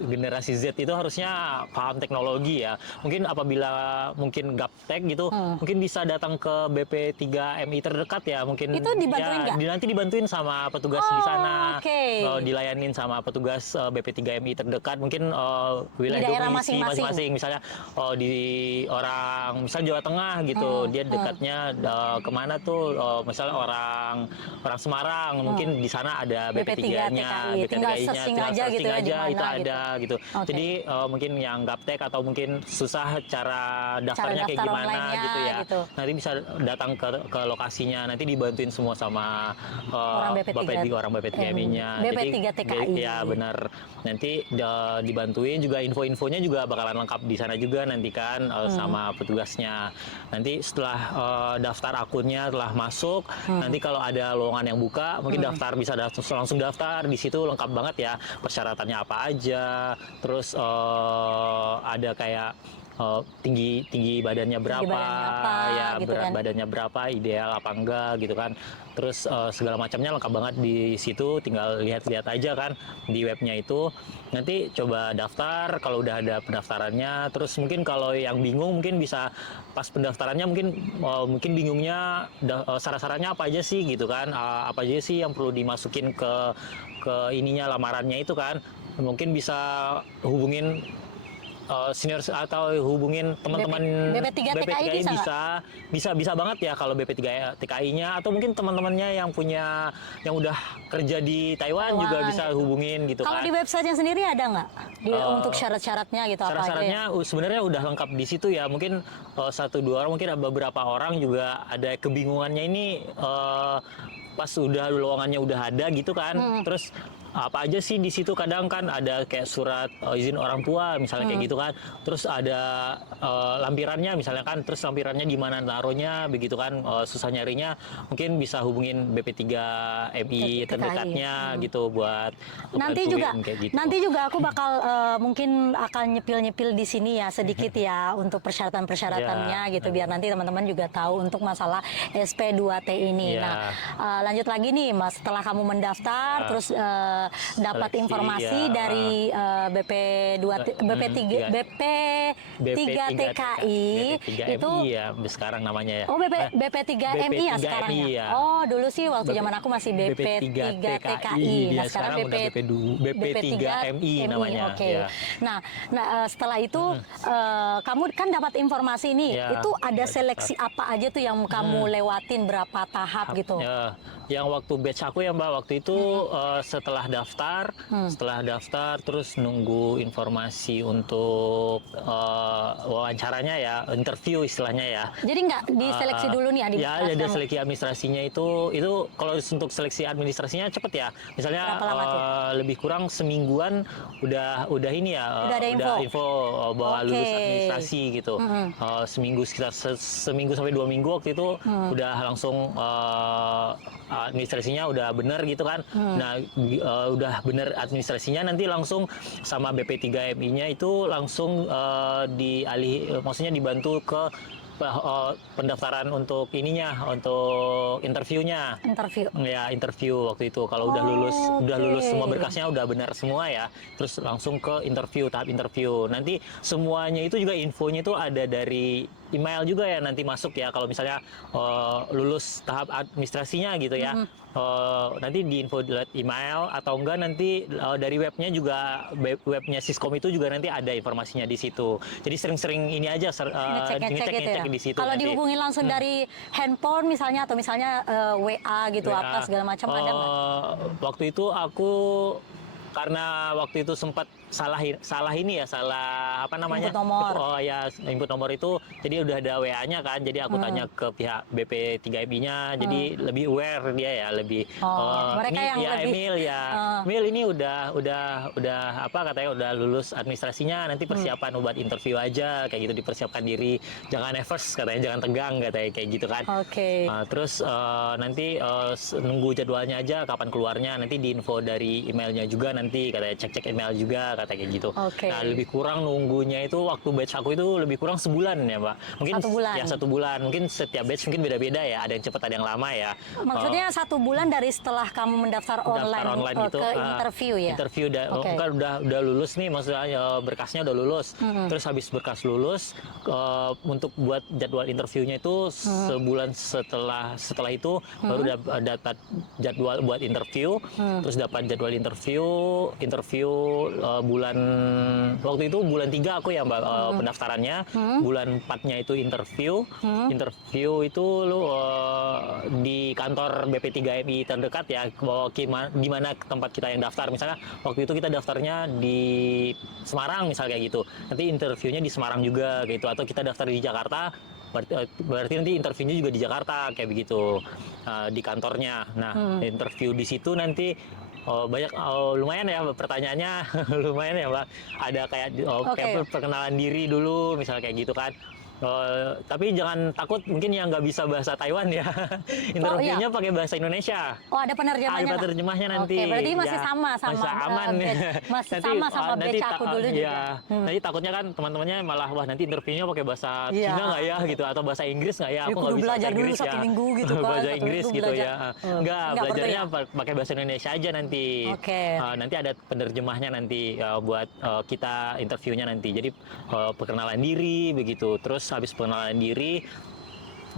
generasi Z itu harusnya paham teknologi ya. Mungkin apabila mungkin gaptek gitu, mungkin bisa datang ke BP3MI terdekat ya, mungkin itu dibantuin nggak? Nanti dibantuin sama petugas di sana, dilayanin sama petugas BP3MI terdekat, mungkin wilayah domisili masing-masing, misalnya misal Jawa Tengah gitu, dia dekatnya kemana tuh, misalnya orang Semarang, mungkin di sana ada BP3-nya, BP3I-nya, tinggal searching aja itu ada gitu. Jadi mungkin yang gaptek atau mungkin susah cara daftarnya kayak gimana gitu ya, nanti bisa datang ke lokasinya, nanti dibantuin semua sama orang BP3-MI-nya. BP3TKI. Ya benar. Nanti dibantuin juga, info-infonya juga bakalan lengkap di sana juga nanti kan, sama petugasnya. Nanti setelah daftar akunnya telah masuk, nanti kalau ada lowongan yang buka, mungkin bisa langsung daftar. Di situ lengkap banget ya, persyaratannya apa aja, terus ada kayak tinggi badannya berapa, gitu berat kan? badannya berapa, ideal apa enggak gitu kan. Terus segala macamnya lengkap banget di situ, tinggal lihat-lihat aja kan di webnya itu. Nanti coba daftar kalau udah ada pendaftarannya. Terus mungkin kalau yang bingung mungkin bisa pas pendaftarannya mungkin bingungnya syarat-syaratnya apa aja sih gitu kan, apa aja sih yang perlu dimasukin ke ininya, lamarannya itu kan. Mungkin bisa hubungin senior atau hubungin teman-teman BP3TKI bisa banget ya kalau BP3TKI-nya, atau mungkin teman-temannya yang udah kerja di Taiwan juga bisa hubungin gitu kan. Kalau di websitenya sendiri ada nggak untuk syarat-syaratnya gitu? Syarat-syaratnya sebenarnya udah lengkap di situ ya. Mungkin 1-2 orang, mungkin ada beberapa orang juga ada kebingungannya ini pas lowongannya udah ada gitu kan. Terus apa aja sih di situ. Kadang kan ada kayak surat izin orang tua misalnya kayak gitu kan. Terus ada lampirannya misalnya kan, terus lampirannya di mana naruhnya begitu kan. Susah nyarinya mungkin bisa hubungin BP3MI terdekatnya gitu buat bantuin kayak gitu. Nanti juga aku bakal mungkin akan nyepil di sini ya sedikit ya untuk persyaratan-persyaratannya gitu, biar nanti teman-teman juga tahu untuk masalah SP2T ini. Nah, lanjut lagi nih Mas, setelah kamu mendaftar terus dapat Seleksi, informasi dari BP3TKI BP3MI itu ya sekarang namanya ya. Oh, BP3MI ya sekarang ya. ya. Oh, dulu sih waktu zaman aku masih BP3TKI. Nah, sekarang udah BP3MI namanya. Oke. Ya. Nah, setelah itu kamu kan dapat informasi nih. Ya, itu ada seleksi apa aja tuh yang kamu lewatin, berapa tahap gitu? Ya, yang waktu batch aku ya Mbak, waktu itu setelah daftar terus nunggu informasi untuk wawancaranya ya, interview istilahnya ya. Jadi nggak diseleksi dulu nih ya, ada seleksi administrasinya itu kalau untuk seleksi administrasinya cepet ya. Misalnya lebih kurang semingguan udah ini ya, udah info bahwa lulus administrasi gitu. Sekitar seminggu sampai 2 minggu waktu itu udah langsung administrasinya udah bener gitu kan. Nah, udah bener administrasinya, nanti langsung sama BP3MI-nya itu langsung maksudnya dibantu ke pendaftaran untuk untuk interviewnya. Interview waktu itu. Kalau udah lulus semua berkasnya udah benar semua ya, terus langsung ke tahap interview. Nanti semuanya itu juga infonya itu ada dari email juga ya, nanti masuk ya kalau misalnya lulus tahap administrasinya gitu ya. Nanti diinfo lewat email atau enggak nanti dari webnya juga, webnya Siskom itu juga nanti ada informasinya di situ. Jadi sering-sering ini aja ngecek gitu di situ. Kalau dihubungin langsung dari handphone misalnya, atau misalnya WA gitu, apa segala macam ada nggak? Waktu itu aku karena waktu itu sempat salah apa namanya, input nomor. Input nomor itu, jadi udah ada WA-nya kan, jadi aku tanya ke pihak BP3MI-nya, jadi lebih aware dia ya, lebih mereka ini yang ya lebih, Emil ini udah apa katanya udah lulus administrasinya, nanti persiapan buat interview aja kayak gitu, dipersiapkan diri, jangan nervous katanya, jangan tegang katanya kayak gitu kan. Terus nanti nunggu jadwalnya aja kapan keluarnya, nanti diinfo dari emailnya juga, nanti katanya cek email juga kata kayak gitu. Nah, lebih kurang nunggunya itu waktu batch aku itu lebih kurang sebulan ya Mbak. Mungkin 1 bulan. Ya 1 bulan. Mungkin setiap batch mungkin beda-beda ya. Ada yang cepat, ada yang lama ya. Maksudnya 1 bulan dari setelah kamu mendaftar online gitu, ke interview ya? Interview kan udah lulus nih, maksudnya berkasnya udah lulus. Terus habis berkas lulus, untuk buat jadwal interviewnya itu sebulan setelah itu baru dapat jadwal buat interview. Terus dapat jadwal interview bulan waktu itu bulan 3 aku ya Mbak, pendaftarannya. Bulan 4-nya itu interview. Interview itu di kantor BP3MI terdekat ya, di mana tempat kita yang daftar. Misalnya waktu itu kita daftarnya di Semarang misal kayak gitu. Nanti interviewnya di Semarang juga kayak gitu, atau kita daftar di Jakarta, berarti nanti interviewnya juga di Jakarta kayak begitu, di kantornya. Nah, interview di situ nanti banyak, lumayan ya pertanyaannya. Lumayan ya Mbak, ada kayak perkenalan diri dulu misalnya kayak gitu kan. Tapi jangan takut mungkin yang nggak bisa bahasa Taiwan ya. Interviewnya pakai bahasa Indonesia. Ada penerjemahnya. Ada penerjemahnya nanti. Berarti masih ya, sama masih aman. Masih sama batch aku dulu juga. Nanti takutnya kan teman-temannya malah, wah nanti interviewnya pakai bahasa Cina nggak ya gitu, atau bahasa Inggris nggak ya? Aku nggak bisa belajar dulu Inggris 1 minggu gitu kan. Bahasa Inggris gitu ya. Enggak, belajarnya ya? pakai bahasa Indonesia aja nanti. Nanti ada penerjemahnya nanti buat kita interviewnya nanti. Jadi perkenalan diri begitu. Terus habis perkenalan diri,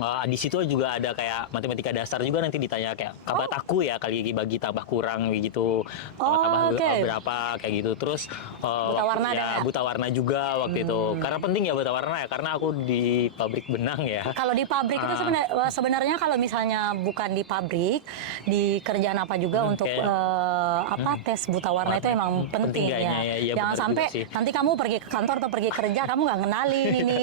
di situ juga ada kayak matematika dasar juga, nanti ditanya kayak kabataku ya, kali bagi tambah kurang gitu, tambah berapa kayak gitu. Terus buta warna buta warna juga waktu itu, karena penting ya buta warna ya, karena aku di pabrik benang ya. Kalau di pabrik itu sebenarnya kalau misalnya bukan di pabrik, di kerjaan apa juga untuk tes buta warna itu emang penting ya. Jangan sampai nanti kamu pergi ke kantor atau pergi kerja, kamu nggak ngenalin ini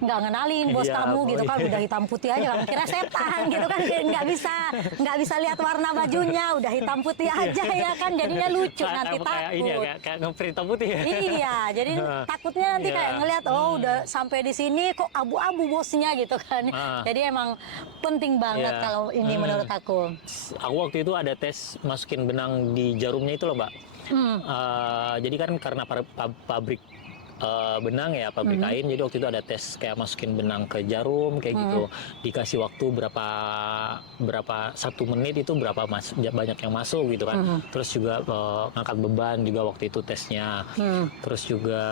nggak ngenalin bos bos Iya, kamu gitu kan iya. udah hitam putih aja kan kira setan gitu kan nggak bisa lihat warna bajunya udah hitam putih aja ya kan jadinya lucu nanti kayak ini ya, takut. kayak ngeprint hitam putih ya. Iya, jadi takutnya nanti Iya. kayak ngelihat oh udah sampai di sini kok abu-abu bosnya gitu kan. Jadi emang penting banget Iya. kalau ini menurut aku. Aku waktu itu ada tes masukin benang di jarumnya itu loh, Mbak. Jadi kan karena pabrik benang ya, pabrik kain, jadi waktu itu ada tes kayak masukin benang ke jarum kayak gitu, dikasih waktu berapa 1 menit itu berapa banyak yang masuk gitu kan. Terus juga ngangkat beban juga waktu itu tesnya. Terus juga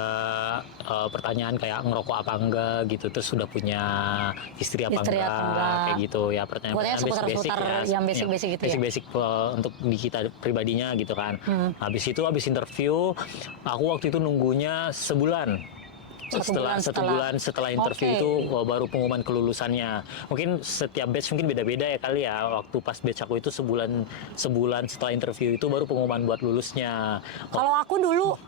pertanyaan kayak ngerokok apa enggak gitu, terus sudah punya istri apa Istri atau enggak enggak. kayak gitu ya, pertanyaan Pokoknya seputar-seputar yang basic-basic gitu ya? basic-basic untuk di kita pribadinya gitu kan. Habis interview, aku waktu itu nunggunya sebulan. Satu bulan setelah interview Oke. itu baru pengumuman kelulusannya. Mungkin setiap batch mungkin beda-beda ya kali ya. Waktu pas batch aku itu sebulan setelah interview itu baru pengumuman buat lulusnya. Kalau aku dulu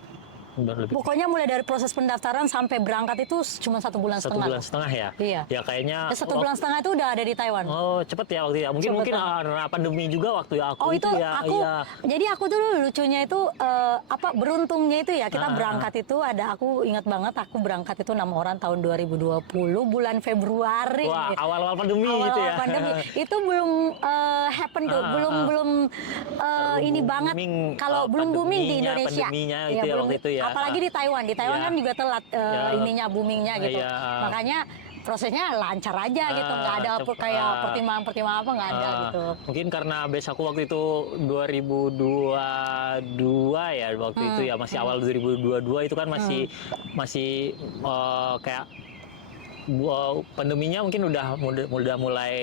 Lebih pokoknya mulai dari proses pendaftaran sampai berangkat itu cuma 1 bulan 1 setengah. bulan setengah ya. Iya. Ya kayaknya. Ya, 1 bulan setengah itu udah ada di Taiwan. Oh cepet ya waktu itu. Mungkin Cepet mungkin banget. karena pandemi juga waktu aku Oh itu ya. aku, Iya. jadi aku tuh dulu lucunya itu beruntungnya itu ya kita berangkat itu aku ingat banget aku berangkat itu 6 orang tahun 2020 bulan Februari. Wah, awal-awal pandemi gitu Awal-awal ya. pandemi itu belum happen tuh, belum ini banget booming, kalau belum booming di pandeminya- Indonesia. pandeminya gitu ya belum, waktu itu ya. apalagi di Taiwan. Di Taiwan Iya. kan juga telat Ya. ininya boomingnya gitu. Iya. Makanya prosesnya lancar aja gitu, nggak ada kayak pertimbangan-pertimbangan apa nggak ada gitu. Mungkin karena base aku waktu itu 2022 ya waktu itu ya, masih awal 2022 itu kan masih kayak pandeminya mungkin udah mulai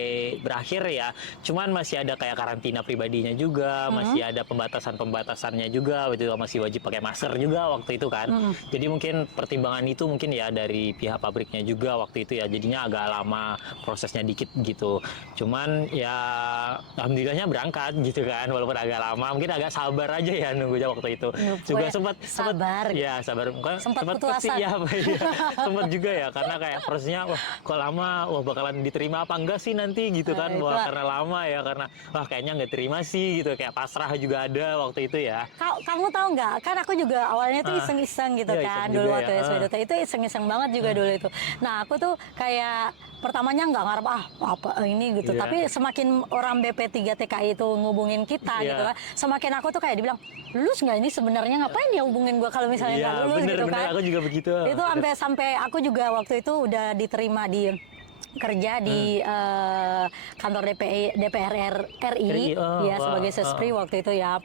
berakhir ya. Cuman masih ada kayak karantina pribadinya juga, masih ada pembatasannya juga. Waktu itu masih wajib pakai masker juga waktu itu kan. Jadi mungkin pertimbangan itu mungkin ya dari pihak pabriknya juga waktu itu ya. Jadinya agak lama prosesnya dikit gitu. Cuman ya alhamdulillahnya berangkat gitu kan, walaupun agak lama. Mungkin agak sabar aja ya nunggunya waktu itu. Juga sempat sabar. ya sabar. Sempat putus asa. Ya, sempat juga ya karena kayak prosesnya wah kok lama, wah bakalan diterima apa enggak sih nanti gitu kan. Wah karena lama ya, karena wah kayaknya nggak terima sih gitu, kayak pasrah juga ada waktu itu ya. Kamu tahu nggak, kan aku juga awalnya tuh iseng-iseng gitu Iya, kan iseng dulu juga waktu ya. SWDT itu iseng-iseng banget juga dulu itu. Nah aku tuh kayak pertamanya nggak ngarep apa ini gitu, Iya. tapi semakin orang BP3 TKI itu ngubungin kita Iya. gitu kan, semakin aku tuh kayak dibilang lulus nggak ini sebenarnya, ngapain dia hubungin gua kalau misalnya nggak lulus gitu bener, kan. aku juga begitu. Itu sampai aku juga waktu itu udah diterima di kerja di kantor DPR RI ya sebagai sespri waktu itu ya,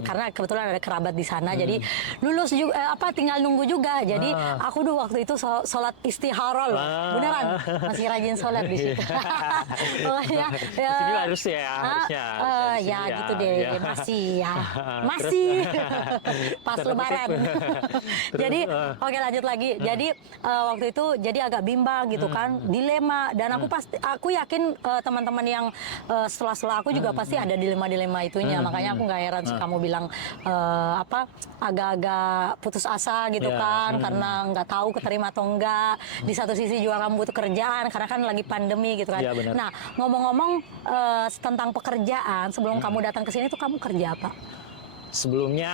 karena kebetulan ada kerabat di sana, jadi lulus juga tinggal nunggu juga. Jadi aku dulu waktu itu sholat istikharah loh, beneran masih rajin sholat di situ. Pokoknya ya, Sini harus ya, harusnya. ya Sini gitu deh, ya. masih pas Terus- lebaran. Jadi oke lanjut lagi. Jadi waktu itu jadi agak bimbang gitu kan, dilema, dan aku yakin teman-teman yang setelah aku juga pasti ada dilema itunya. Makanya aku nggak heran sih kamu bilang agak-agak putus asa gitu Ya, kan, karena nggak tahu keterima atau enggak. Di satu sisi juga kamu butuh kerjaan karena kan lagi pandemi gitu kan. Ya, benar. Nah ngomong-ngomong tentang pekerjaan, sebelum kamu datang ke sini tuh kamu kerja apa? Sebelumnya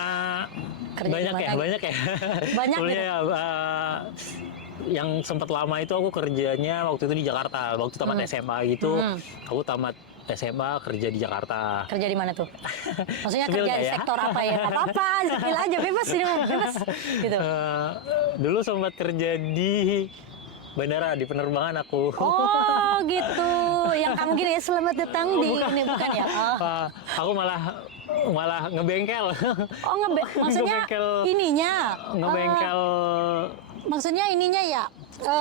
Kerja banyak di ya, mana? banyak ya. Banyak Sebelumnya gitu? ya, yang sempat lama itu aku kerjanya waktu itu di Jakarta. Waktu tamat SMA gitu, aku tamat SMA kerja di Jakarta. Kerja di mana tuh? Maksudnya Spill kerja nggak di ya? sektor apa ya? Nggak apa-apa, spill aja, bebas ini, bebas. Gitu. Dulu sempat kerja di bandara, di penerbangan aku. Oh gitu, yang kamu gini selamat datang di ini bukan ya? Oh, Aku malah ngebengkel. oh maksudnya Ngebengkel- ininya? Ngebengkel. Maksudnya ininya ya?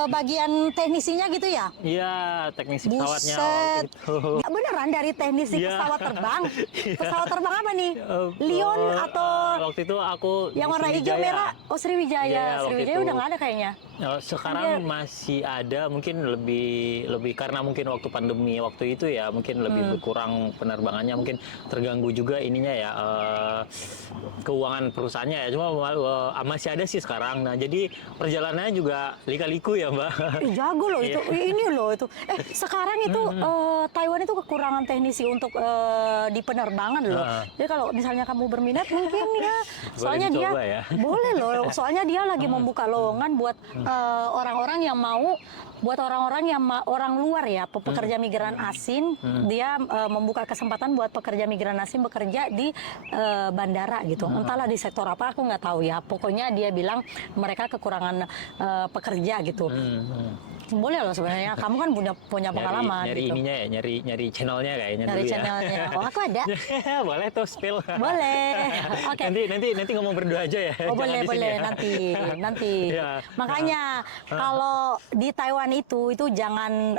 Bagian teknisinya gitu ya? Iya, teknisi pesawatnya waktu Buset. itu. Ya, beneran dari teknisi Iya. pesawat terbang? Iya. Pesawat terbang apa nih? Lion atau waktu itu aku yang di warna hijau Sriwijaya. merah? Oh Sriwijaya. Iya, waktu Sriwijaya itu. udah nggak ada kayaknya. Sekarang masih ada, mungkin lebih karena mungkin waktu pandemi waktu itu ya, mungkin lebih berkurang penerbangannya, mungkin terganggu juga ininya ya, keuangan perusahaannya ya. Cuma masih ada sih sekarang. Nah jadi perjalanannya juga lika-liku Siku ya Mbak. Jago loh itu. Ini loh itu. Sekarang itu Taiwan itu kekurangan teknisi untuk di penerbangan loh. Jadi kalau misalnya kamu berminat mungkin ya. Soalnya dia ya. boleh loh. Soalnya dia lagi membuka lowongan buat orang-orang yang mau, buat orang-orang yang orang luar ya, pekerja migran asing. Dia membuka kesempatan buat pekerja migran asing bekerja di bandara gitu. Entahlah di sektor apa, aku nggak tahu ya. Pokoknya dia bilang mereka kekurangan pekerja gitu. Boleh loh sebenarnya. Kamu kan punya pengalaman. Nyari gitu. ininya ya, nyari channelnya kayaknya Nyari dulu channelnya. ya. Oh, aku ada. Boleh tuh spill. Boleh. Oke. Nanti ngomong berdua aja ya. Oh Jangan di sini ya. nanti. Ya. Makanya kalau di Taiwan itu jangan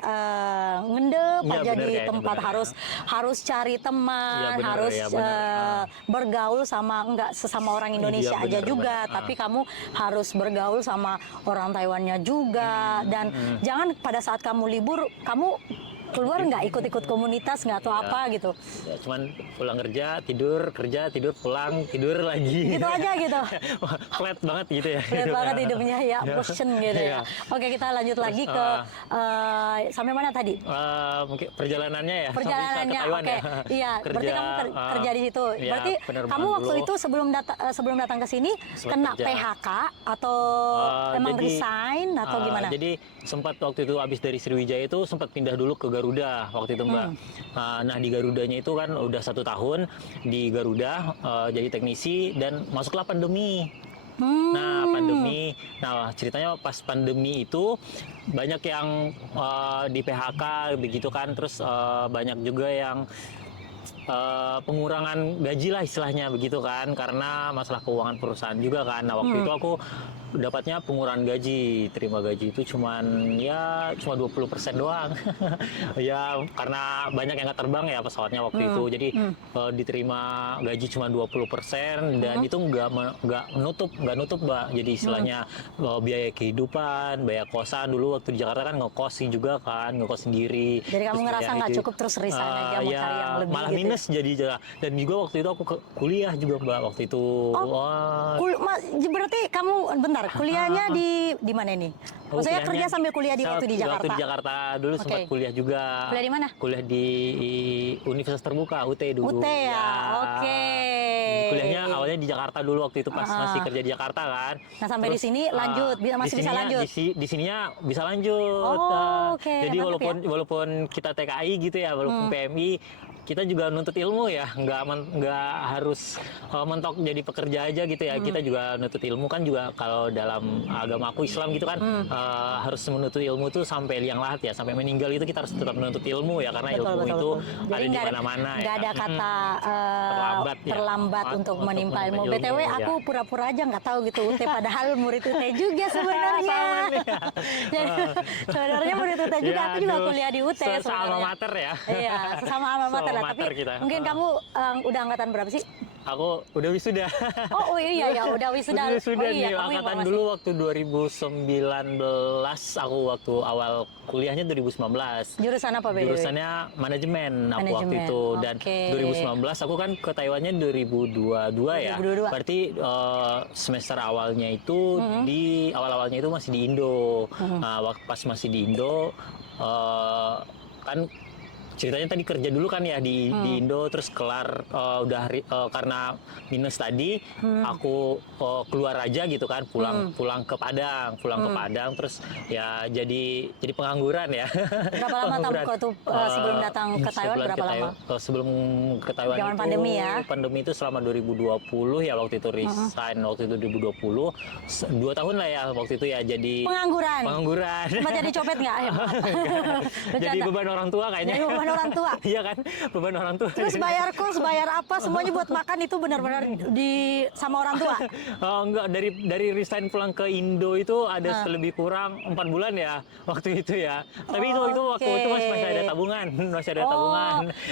ngendep Ya, aja bener, di kayaknya tempat, bener. harus cari teman, Ya, bener, harus ya, bener. bergaul sama enggak sesama orang Indonesia Iya, aja bener, juga, bener. tapi kamu harus bergaul sama orang Taiwannya juga, dan jangan pada saat kamu libur kamu keluar nggak ikut-ikut komunitas nggak atau apa gitu. Ya, cuman pulang kerja, tidur, pulang, tidur lagi. Gitu aja gitu. Wah, flat banget gitu ya. Berat banget hidupnya ya, bosen gitu ya. Iya. Oke, kita lanjut lagi ke sampai mana tadi? Mungkin perjalanannya ya. Perjalanannya, sampai ke Taiwan oke. ya. Iya, berarti kamu kerja di situ. ya, Berarti penerbangan kamu waktu dulu. itu sebelum datang ke sini Sempat kena kerja. PHK atau emang resign atau gimana? Jadi sempat waktu itu habis dari Sriwijaya itu sempat pindah dulu ke Garuda waktu itu Mbak. Nah di Garudanya itu kan udah 1 tahun di Garuda jadi teknisi dan masuklah pandemi. Nah pandemi, nah ceritanya pas pandemi itu banyak yang di PHK begitu kan, terus banyak juga yang pengurangan gaji lah istilahnya begitu kan, karena masalah keuangan perusahaan juga kan. Nah waktu itu aku dapatnya pengurangan gaji, terima gaji itu cuma 20% doang. Ya karena banyak yang nggak terbang ya pesawatnya waktu itu, jadi diterima gaji cuma 20% dan itu nggak nutup Mbak. Jadi istilahnya biaya kehidupan, biaya kosan, dulu waktu di Jakarta kan ngekos juga kan, ngekos sendiri. Jadi kamu Terus ngerasa ya nggak itu, cukup terus resign aja mau ya, cari yang lebih malah gitu. minus jadi dan juga waktu itu aku kuliah juga Mbak waktu itu. Wah. Berarti kamu bentar kuliahnya di mana ini? Maksudnya kerja sambil kuliah waktu di Jakarta? Waktu di Jakarta dulu sempat kuliah juga. Kuliah di mana? Kuliah di Universitas Terbuka, UT dulu. UT ya, oke. Kuliahnya awalnya di Jakarta dulu waktu itu pas masih kerja di Jakarta kan. Nah sampai di sini lanjut, masih bisa lanjut? Di sininya bisa lanjut. Oh, oke. Jadi Mantap ya. walaupun kita TKI gitu ya, walaupun PMI, kita juga nuntut ilmu ya, nggak harus mentok jadi pekerja aja gitu ya. Kita juga nuntut ilmu kan juga, kalau dalam agama aku Islam gitu kan harus menuntut ilmu tuh sampai liang lahat ya, sampai meninggal itu kita harus tetap menuntut ilmu ya, karena ilmu itu ada di mana-mana ya. Nggak ada kata terlambat ya. untuk menimpa ilmu. ilmu, BTW ya. aku pura-pura aja nggak tahu gitu UT, padahal murid UT juga sebenarnya. Jadi sebenarnya murid UT juga, aku juga kuliah di UT Sama sebenarnya. mater ya. Iya, sesama alma mater lah. Mater Tapi kita. mungkin kamu udah angkatan berapa sih? Aku udah wisuda. Oh iya ya, udah wisuda. Udah wisuda Oh iya, nih, kamu angkatan informasi. dulu waktu 2019, aku waktu awal kuliahnya 2019. Jurusan apa BTW? Jurusannya manajemen aku waktu Manajemen, itu, dan oke. 2019 aku kan ke Taiwannya 2022 ya. 2022. Berarti semester awalnya itu di awal-awalnya itu masih di Indo. Nah, pas masih di Indo kan ceritanya tadi kerja dulu kan ya di Indo, terus kelar karena minus tadi aku keluar aja gitu kan, pulang ke Padang, terus ya jadi pengangguran ya. Berapa lama kamu tuh sebelum datang ke Taiwan, berapa lama? Sebelum ke Taiwan Zaman itu pandemi ya? Pandemi itu selama 2020 ya, waktu itu resign waktu itu 2020, 2 tahun lah ya waktu itu ya, jadi pengangguran. Sempat jadi copet nggak? Jadi beban orang tua kayaknya. Jadi beban orang tua. Iya kan, beban orang tua. Terus bayar kos, bayar apa, semuanya buat makan itu benar-benar sama orang tua. Oh, enggak, dari resign pulang ke Indo itu ada lebih kurang 4 bulan ya waktu itu ya. Tapi itu waktu itu masih ada tabungan,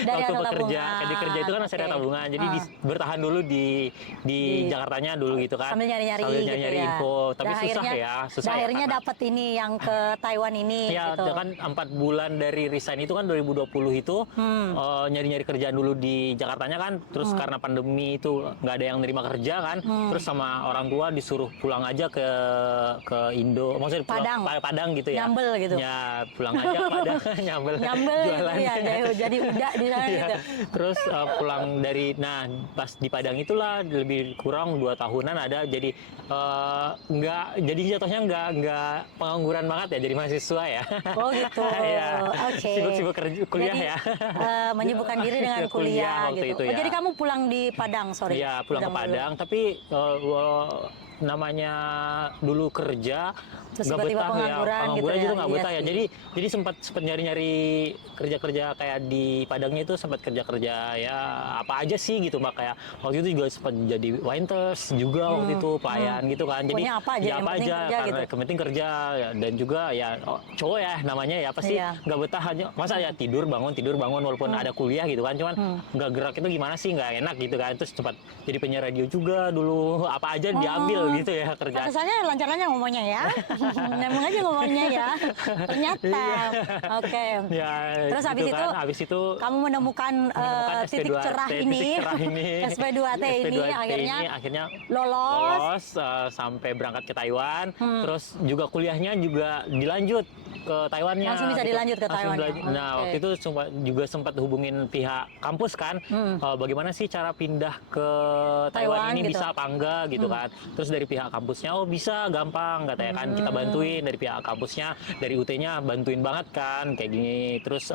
waktu bekerja, di kerja itu kan masih ada tabungan. Jadi bertahan dulu di Jakartanya dulu gitu kan. Sambil nyari-nyari gitu ya. Info, tapi susah akhirnya dapat ini yang ke Taiwan ini ya, gitu. kan 4 bulan dari resign itu kan 2020 2020 itu nyari-nyari kerjaan dulu di Jakartanya kan, terus karena pandemi itu nggak ada yang nerima kerja kan, terus sama orang tua disuruh pulang aja ke Indo, maksudnya pulang Padang gitu ya. Nyambel gitu. Ya pulang aja ke Padang nyambel Jualan. Gitu ya, jadi udah di sana gitu. Terus pulang dari, nah pas di Padang itulah lebih kurang 2 tahunan ada, jadi nggak, jadi jatuhnya nggak pengangguran banget ya, jadi mahasiswa ya. Oh gitu. Ya, Oke. sibuk-sibuk kuliah Jadi, ya. Menyibukkan diri dengan kuliah waktu gitu. itu Oh, ya. jadi kamu pulang di Padang, sorry. Iya, pulang ke Padang, tapi namanya dulu kerja Terus nggak tiba-tiba betah ya, pengangguran gitu pengangguran ya. juga nggak Iya betah ya. sih. Jadi sempat nyari-nyari kerja-kerja kayak di Padangnya itu, sempat kerja-kerja ya apa aja sih gitu Mbak, kayak waktu itu juga sempat jadi waiters juga waktu itu, pelayan gitu kan. Jadi Pokoknya apa aja, ya yang apa penting aja kerja karena gitu. yang penting kerja ya, dan juga ya cowok ya namanya ya pasti Iya. nggak betah aja, masa ya tidur bangun walaupun ada kuliah gitu kan, cuman nggak gerak itu gimana sih, nggak enak gitu kan. Terus sempat jadi penyiar radio juga dulu, apa aja diambil gitu ya kerjaan. Pantesannya lancar-lancar ngomongnya ya. Nyambung aja ngomongnya ya. Ternyata. Oke. Ya, Terus gitu habis itu kan. kamu menemukan titik cerah ini. SP2T ini akhirnya lolos. Sampai berangkat ke Taiwan, terus juga kuliahnya juga dilanjut ke Taiwannya. Langsung bisa gitu. dilanjut ke Langsung Taiwannya. Nah, Oke. waktu itu juga sempat hubungin pihak kampus kan, bagaimana sih cara pindah ke Taiwan Taiwan ini, gitu. bisa apa enggak gitu kan. Terus dari pihak kampusnya, oh bisa, gampang katanya kan, kita bantuin dari pihak kampusnya, dari UT-nya bantuin banget kan kayak gini. Terus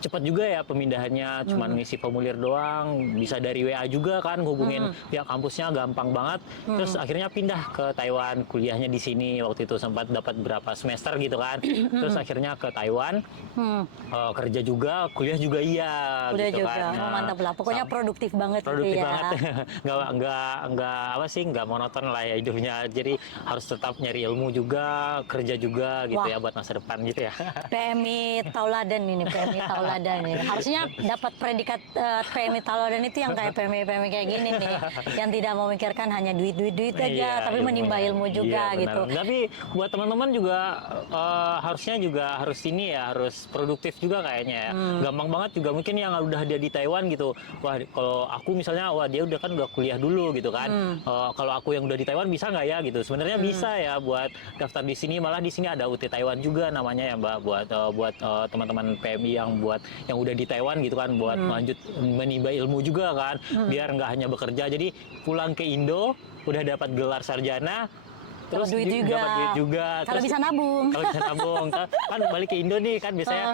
cepat juga ya pemindahannya, cuman ngisi formulir doang, bisa dari WA juga kan, hubungin pihak kampusnya gampang banget. Terus akhirnya pindah ke Taiwan, kuliahnya di sini waktu itu, sempat dapat berapa semester gitu kan. Terus akhirnya ke Taiwan, kerja juga, kuliah juga iya Udah gitu juga. kan. Oh, mantap lah. Pokoknya produktif banget Produktif gitu ya. banget. nggak apa sih, nggak monoton lah ya hidupnya. Jadi harus tetap nyari ilmu juga, kerja juga gitu. Wah. Ya buat masa depan gitu ya. PMI Tauladan ini, PMI Tauladan ini. Harusnya dapat predikat PMI Tauladan itu yang kayak PMI kayak gini nih, yang tidak memikirkan hanya duit aja, Iya, tapi menimba ilmu juga iya, gitu. benar. Tapi buat teman-teman juga harusnya juga harus ini ya, harus produktif juga kayaknya ya. Gampang banget juga mungkin yang udah dia di Taiwan gitu. Wah, kalau aku misalnya, wah dia udah kan udah kuliah dulu gitu kan. Kalau aku yang udah di Taiwan bisa nggak ya gitu? Sebenarnya bisa ya buat daftar di sini. Malah di sini ada UT Taiwan juga namanya ya Mbak, buat teman-teman PMI yang udah di Taiwan gitu kan, buat lanjut menimba ilmu juga kan, biar nggak hanya bekerja. Jadi pulang ke Indo udah dapat gelar sarjana, terus Dapat duit juga. dapat duit juga. Kalau Terus bisa nabung. kalau bisa nabung kan balik ke Indo nih kan biasanya,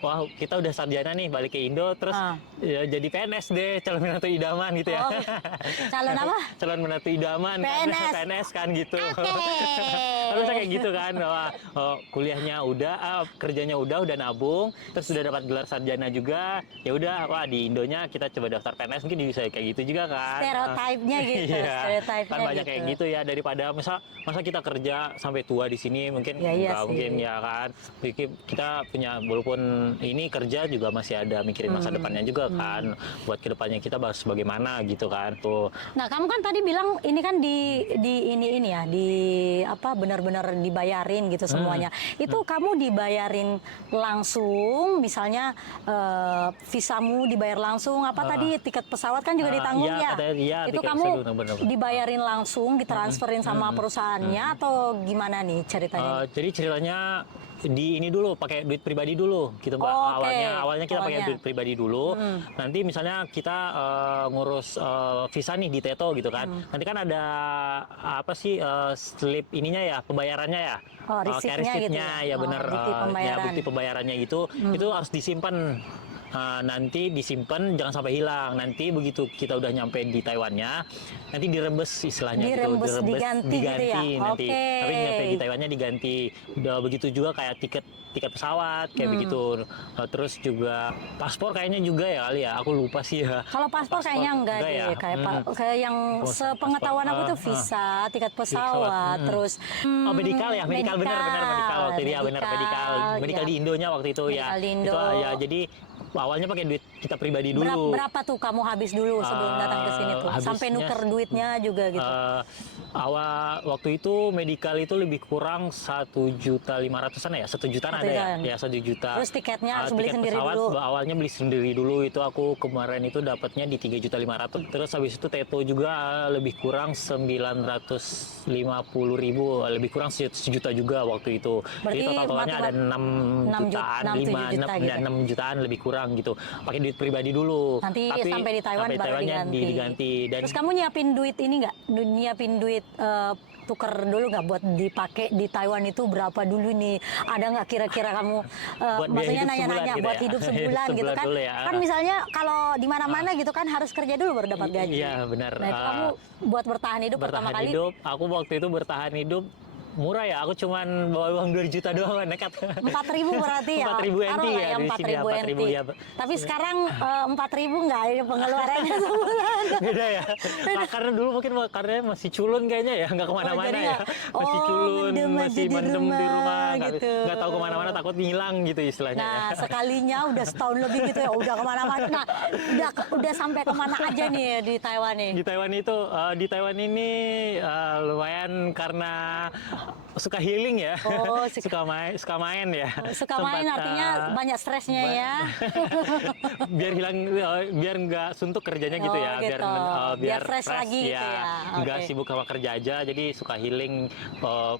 wah kita udah sarjana nih, balik ke Indo terus ya, jadi PNS deh, calon menantu idaman gitu ya. Oh, calon apa? Calon menantu idaman kan, PNS. PNS kan gitu. Oke. Harusnya kayak gitu kan, wah, kuliahnya udah, kerjanya udah nabung, terus sudah dapat gelar sarjana juga, ya udah, wah di Indonya kita coba daftar PNS, mungkin bisa kayak gitu juga kan. Stereotipnya gitu, Iya, stereotipnya kan banyak gitu. kayak gitu ya, daripada masa kita kerja sampai tua di sini, mungkin Ya, iya nggak sih. mungkin ya kan. Kita punya, walaupun ini kerja juga masih ada mikirin masa depannya juga kan, buat kedepannya kita bahas bagaimana gitu kan tuh. Nah, kamu kan tadi bilang ini kan di ini ya, di apa, benar-benar dibayarin gitu semuanya. Itu kamu dibayarin langsung, misalnya visamu dibayar langsung, apa tadi tiket pesawat kan juga ditanggung iya, ya? katanya iya, Itu tiket kamu pesawat, benar. dibayarin langsung, ditransferin sama perusahaannya atau gimana nih ceritanya? Jadi ceritanya di ini dulu, pakai duit pribadi dulu gitu Mbak. Oh, oke. Awalnya kita pakai Awalnya. duit pribadi dulu. Nanti misalnya kita ngurus visa nih di Teto gitu kan. Nanti kan ada apa sih, slip ininya ya, pembayarannya ya. Oh, Kayak receipt-nya gitu receipt-nya ya? ya, Oh, benar. bukti Ya, pembayaran. bukti pembayarannya itu harus disimpan. Nanti disimpan, jangan sampai hilang. Nanti begitu kita udah nyampe di Taiwannya, nanti dirembes istilahnya Dirembes, gitu. diganti gitu ya? Nanti. Oke. Tapi nyampe di Taiwannya diganti. Udah begitu juga kayak tiket pesawat kayak begitu. Terus juga paspor kayaknya juga ya kali ya. Aku lupa sih ya. Kalau paspor kayaknya enggak deh, ya? kayak yang sepengetahuan aku tuh Paspor, visa, tiket pesawat, terus Oh, medical ya, medical benar medical waktu itu ya, benar medical ya. di Indonya waktu itu ya. Medical di Indo. Itu ya, jadi awalnya pakai duit kita pribadi dulu. Berapa tuh kamu habis dulu sebelum datang ke sini tuh? Sampai Habisnya, nuker duitnya juga gitu. Awal waktu itu medical itu lebih kurang 1.500.000-an ya, 1 jutaan ada ya, ya 1 juta. Terus tiketnya harus beli Tiket sendiri pesawat dulu. awalnya beli sendiri dulu, itu aku kemarin itu dapatnya di 3.500.000. Terus habis itu Teto juga lebih kurang 950.000, lebih kurang 1 juta juga waktu itu. Berarti Jadi totalnya ada 6 jutaan, 6, 7 juta gitu. 6 jutaan lebih kurang gitu. Pakai duit pribadi dulu. Nanti Tapi sampai di Taiwan sampai baru Taiwannya diganti. Dan Terus kamu nyiapin duit ini nggak? Nyiapin duit tuker dulu nggak buat dipakai di Taiwan itu berapa dulu nih? Ada nggak kira-kira kamu Buat biaya maksudnya hidup nanya-nanya sebulan gitu buat ya? hidup sebulan gitu Sebulan kan? dulu ya. Kan misalnya kalau di mana-mana gitu kan harus kerja dulu baru dapat gaji. Iya benar. Nah itu kamu buat bertahan hidup pertama Bertahan kali. hidup, aku waktu itu bertahan hidup murah ya, aku cuman bawa uang 2 juta doang, nekat. 4.000 berarti ya? 4.000 NT Taruhlah ya, di sini ya, 4.000 NT. 4.000 ya. Tapi sekarang 4.000 nggak ada pengeluarannya sebulan. Beda ya. Nah, karena dulu mungkin karena masih culun kayaknya ya, nggak kemana-mana jadi ya. Masih culun, mendem aja masih di mendem di rumah, gitu. nggak tahu kemana-mana, takut ngilang gitu istilahnya. Nah, Ya. sekalinya udah setahun lebih gitu ya, udah kemana-mana. Nah, udah sampai kemana aja nih di Taiwan nih? Di Taiwan ini lumayan karena suka healing ya. Oh, suka main ya. Suka main artinya banyak stresnya ya. biar nggak suntuk kerjanya gitu ya, gitu. Biar fresh lagi gitu ya. Nggak Oke. sibuk sama kerja aja, jadi suka healing,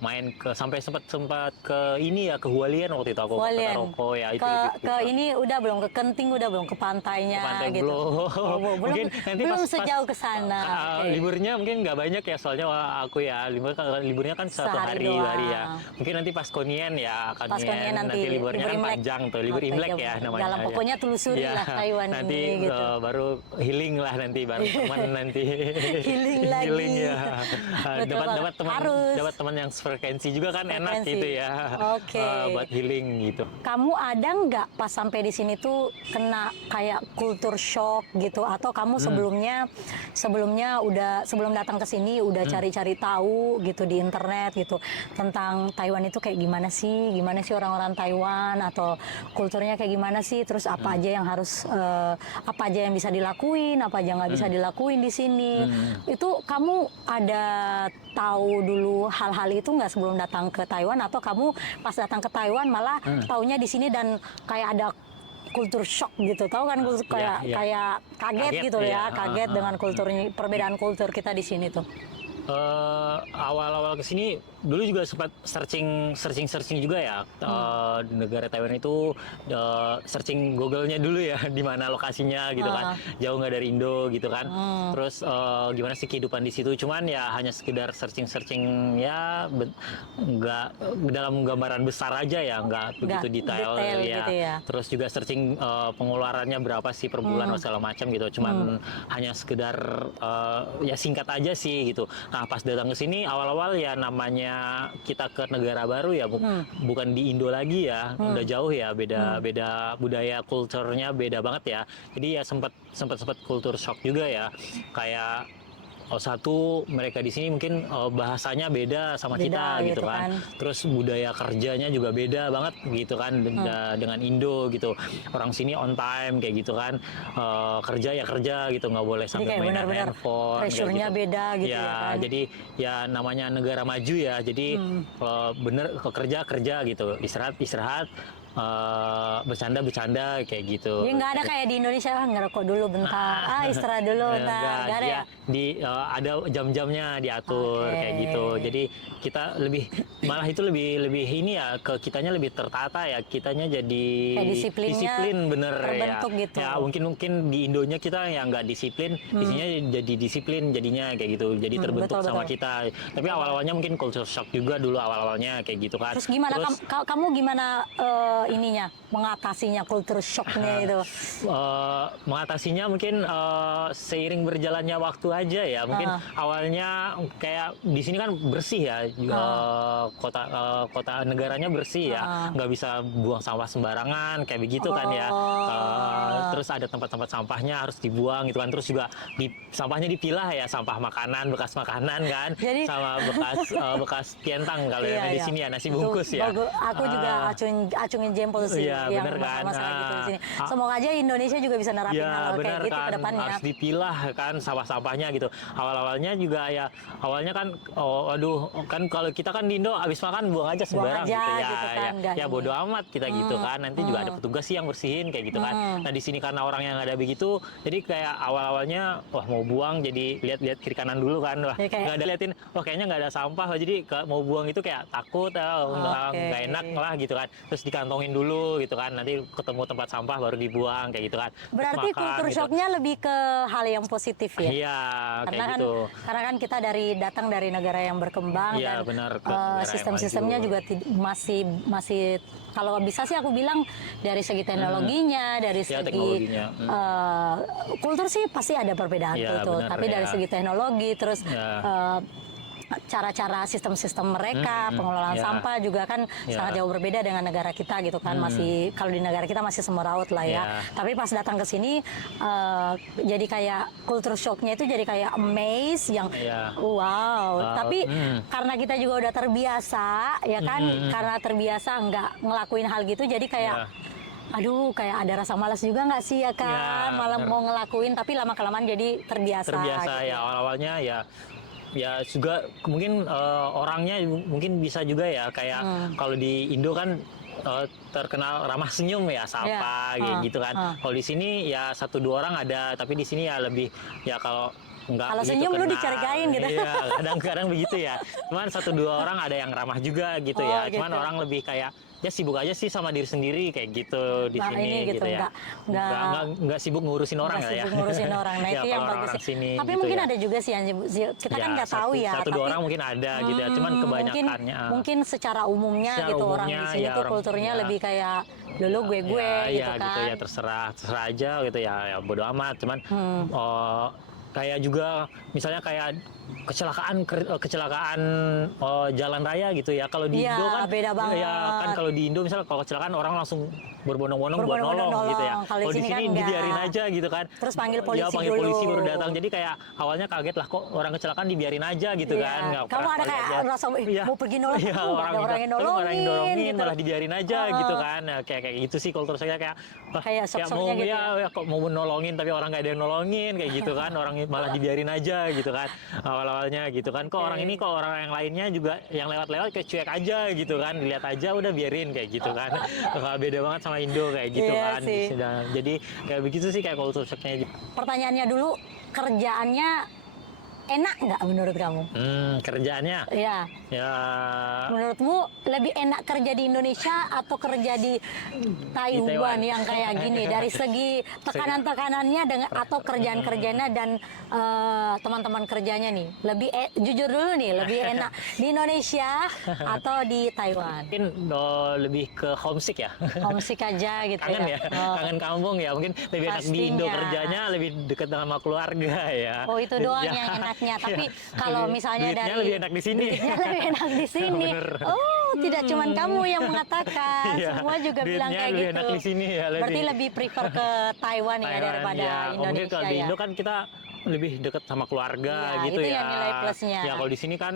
main sampai sempat ke ini ya, ke Hualien waktu itu aku ke Hualien. Taroko ya, itu ke ini udah belum, ke Kenting udah belum, ke pantainya ke pantai gitu. belum. Mungkin nanti belum pas sejauh ke sana. Oke. liburnya mungkin nggak banyak ya, soalnya aku ya liburnya kan satu Sehari hari, 2 hari ya. doang. Mungkin nanti pas Konien ya, Pas Konien nanti liburnya kan Imlek. panjang tuh, libur Oke, Imlek ya namanya. dalam ya. pokoknya telusuri Ya, lah Taiwan nanti ini gitu. baru healing lah, nanti baru teman nanti Healing lagi. healing ya. Betul, dapat teman yang frekuensi juga kan, enak Frekuensi. gitu ya. Oke. Buat healing gitu. Kamu ada nggak pas sampai di sini tuh kena kayak culture shock gitu, atau kamu sebelumnya udah, sebelum datang ke sini udah cari-cari tahu gitu di internet gitu tentang Taiwan itu kayak gimana sih orang-orang Taiwan, atau kulturnya kayak gimana sih, terus apa aja yang harus apa aja yang bisa dilakuin, apa aja nggak bisa dilakuin di sini. Itu kamu ada tahu dulu hal-hal itu nggak sebelum datang ke Taiwan, atau kamu pas datang ke Taiwan malah taunya di sini dan kayak ada kultur shock gitu, tahu kan, kayak kaget gitu ya, kaget dengan kulturnya, perbedaan kultur kita di sini tuh. Awal-awal kesini dulu juga sempat searching juga ya, di negara Taiwan itu, searching Google-nya dulu ya, di mana lokasinya gitu kan, jauh nggak dari Indo gitu kan. Terus gimana sih kehidupan di situ, cuman ya hanya sekedar searching ya, nggak dalam gambaran besar aja ya, nggak begitu detail ya. Gitu ya. Terus juga searching pengeluarannya berapa sih per bulan segala macam gitu, cuman hanya sekedar ya singkat aja sih gitu. Nah pas datang ke sini awal-awal ya, namanya kita ke negara baru ya, bukan di Indo lagi ya, udah jauh ya, beda budaya, kulturnya beda banget ya. Jadi ya sempat kultur shock juga ya, kayak satu, mereka di sini mungkin bahasanya beda sama kita gitu kan. Terus budaya kerjanya juga beda banget gitu kan, dengan Indo gitu. Orang sini on time kayak gitu kan, kerja ya kerja gitu, nggak boleh sampai main handphone. Pressure-nya gitu. beda gitu ya, ya kan. Jadi ya namanya negara maju ya, jadi bener kerja gitu, istirahat, bercanda kayak gitu. Jadi nggak ada kayak di Indonesia, ngerokok dulu bentar, istirahat dulu bentar, nggak ada ya? Ada jam-jamnya diatur kayak gitu. Jadi kita malah itu lebih ini ya, ke kitanya lebih tertata ya, kitanya jadi kayak disiplin bener terbentuk ya. gitu. Ya mungkin di Indonya kita yang nggak disiplin, di sini jadi disiplin jadinya kayak gitu. Jadi terbentuk sama kita. Tapi awal-awalnya mungkin culture shock juga dulu awal-awalnya kayak gitu kan. Terus gimana kamu gimana ininya mengatasinya, kultur shocknya itu? Mengatasinya mungkin seiring berjalannya waktu aja ya. Mungkin awalnya kayak di sini kan bersih ya, kota negaranya bersih ya, nggak bisa buang sampah sembarangan kayak begitu kan ya. Terus ada tempat-tempat sampahnya harus dibuang gitu kan. Terus juga sampahnya dipilah ya, sampah makanan, bekas makanan kan, sama bekas pientang kalau yang di sini ya, nasi bungkus ya. Aku juga acungin jam polusi Iya, yang bener kan. masalah gitu di sini. Ah, Semoga aja Indonesia juga bisa nerapin ya hal kayak benar gitu kan, ke depannya. harus dipilah kan sampah-sampahnya gitu. Awal-awalnya juga ya, awalnya kan, oh aduh, kan kalau kita kan di Indo habis makan buang aja Buang sembarang aja gitu ya, gitu kan, nggak ya ini. bodo amat kita gitu kan. Nanti juga ada petugas sih yang bersihin kayak gitu kan. Nah di sini karena orang yang ada begitu, jadi kayak awal-awalnya wah mau buang jadi lihat-lihat kiri kanan dulu kan, wah Ya, kayak nggak ada liatin, wah kayaknya nggak ada sampah, wah, jadi mau buang itu kayak takut, oke. nggak enak lah gitu kan. Terus dikantongin dulu gitu kan, nanti ketemu tempat sampah baru dibuang kayak gitu kan. Terus Berarti makan kultur gitu. shocknya lebih ke hal yang positif ya? Iya, Karena kayak kan gitu. kita datang dari negara yang berkembang Iya, dan benar, ke negara yang sistem-sistemnya maju. juga masih masih kalau bisa sih aku bilang dari segi teknologinya, dari Ya, segi teknologinya. kultur sih pasti ada perbedaan Iya, kultur, benar, tapi dari ya. segi teknologi terus Ya. cara-cara sistem-sistem mereka, pengelolaan ya. sampah juga kan Ya. sangat jauh berbeda dengan negara kita gitu kan. Masih kalau di negara kita masih semeraut lah ya. Ya. Tapi pas datang ke sini jadi kayak culture shocknya itu jadi kayak amaze yang Ya. wow. Tapi karena kita juga udah terbiasa ya kan, karena terbiasa nggak ngelakuin hal gitu jadi kayak Ya. aduh, kayak ada rasa malas juga nggak sih ya kan, Ya, malah bener. mau ngelakuin tapi lama-kelamaan jadi terbiasa. Terbiasa gitu. ya, awal-awalnya ya, ya juga mungkin orangnya mungkin bisa juga ya kayak kalau di Indo kan terkenal ramah senyum ya, sapa Ya. gitu kan. Kalau di sini ya satu dua orang ada, tapi di sini ya lebih ya kalau nggak Kalau begitu senyum lu kenal, dicurigain gitu. iya kadang-kadang begitu ya. Cuman satu dua orang ada yang ramah juga gitu Oh, ya. Cuman gitu. orang lebih kayak ya sibuk aja sih sama diri sendiri kayak gitu di Nah, sini ini gitu, ya. Nggak sibuk ngurusin orang nggak lah ya. sibuk ngurusin orang. Nah, Ya, itu kalau yang bagus orang-orang sih. sini Tapi gitu mungkin ya. ada juga sih yang kita kan nggak tahu ya. Satu tapi dua orang mungkin ada gitu ya. Cuman kebanyakannya mungkin secara umumnya secara gitu orang umumnya, di sini ya tuh orang- kulturnya ya. lebih kayak dulu gue gitu ya, kan. gitu ya, terserah aja gitu ya, ya bodo amat. Cuman kayak juga misalnya kayak kecelakaan jalan raya gitu ya. Kalau di Iya, Indo kan beda banget. ya kan, kalau di Indo misalnya kalau kecelakaan orang langsung berbondong-bondong buat Berbondong-bondong nolong gitu ya. nolong. Kalau di Kalau di sini sini kan enggak. dibiarin aja gitu kan. Terus panggil Ya, polisi panggil dulu. polisi baru datang. Jadi kayak awalnya kaget lah, kok orang kecelakaan dibiarin aja gitu Iya. kan. Nggak Kamu pernah ada kayak lihat. rasa Iya. mau pergi nolong, Iya, nggak ada orang yang nolongin, orang yang dorongin gitu. malah dibiarin aja gitu kan. Nah, kayak gitu sih kultur saya kayak wah, Kayak mau sok-soknya gitu ya kok mau nolongin tapi orang nggak ada yang nolongin kayak gitu kan. Orang malah dibiarin aja gitu kan. Awal-awalnya gitu kan. Kok orang ini, kok orang yang lainnya juga yang lewat-lewat kayak cuek aja gitu kan. Dilihat aja udah biarin kayak gitu kan. Nggak beda banget sama Indo kayak gitu Iya kan. sih. Jadi kayak begitu sih kayak kultur shocknya. Pertanyaannya dulu, kerjaannya enak nggak menurut kamu? Kerjaannya Iya. ya Menurutmu lebih enak kerja di Indonesia atau kerja di Taiwan Taiwan. yang kayak gini dari segi tekanan-tekanannya dengan atau kerjaan-kerjanya dan teman-teman kerjanya nih lebih jujur dulu nih lebih enak di Indonesia atau di Taiwan? mungkin lebih ke homesick ya. Homesick aja gitu Kangen ya, Oh. kangen kampung ya. Mungkin lebih enak di Indo Pastinya. kerjanya, lebih dekat sama keluarga ya. Oh, itu doang Ya. yang enaknya. Tapi Ya. kalau misalnya Duitnya dari lebih enak di sini. duitnya lebih enak di sini. Bener. Oh, tidak cuman kamu yang mengatakan, Iya, semua juga bilang duitnya kayak lebih gitu. enak di sini ya, Berarti lebih prefer ke Taiwan, ya Taiwan, daripada ya. Mungkin Indonesia kalau di ya. Indo kan kita lebih dekat sama keluarga Iya, gitu itu ya. yang nilai plusnya. Ya kalau di sini kan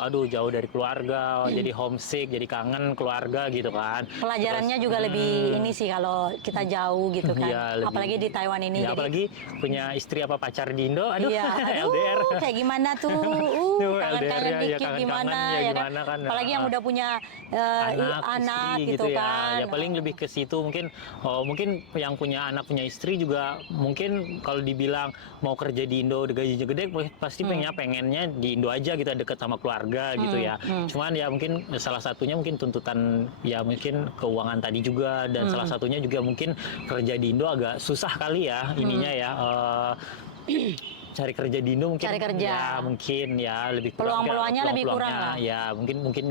aduh jauh dari keluarga, jadi homesick, jadi kangen keluarga gitu kan. Pelajarannya juga lebih ini sih kalau kita jauh gitu kan. Iya, lebih- Apalagi di Taiwan ini. Ya, jadi, apalagi punya istri apa pacar di Indo, aduh, iya, aduh, LDR. kayak gimana tuh, Tuh, kangen-kangen LDR-nya, ya, dikit kangen-kangen, gimana, ya, ya kan? gimana kan, Apalagi yang udah punya anak istri gitu kan. ya. Ya paling lebih ke situ mungkin. Mungkin yang punya anak punya istri juga mungkin kalau dibilang mau kerja di Indo gajinya gede, pasti pengennya di Indo aja gitu, deket sama keluarga gitu ya. Cuman ya mungkin salah satunya mungkin tuntutan ya mungkin keuangan tadi juga, dan salah satunya juga mungkin kerja di Indo agak susah kali ya ininya ya. Cari kerja di Indo mungkin Cari kerja. ya mungkin ya lebih kurang, Peluang-peluangnya lebih kurang lah. ya mungkin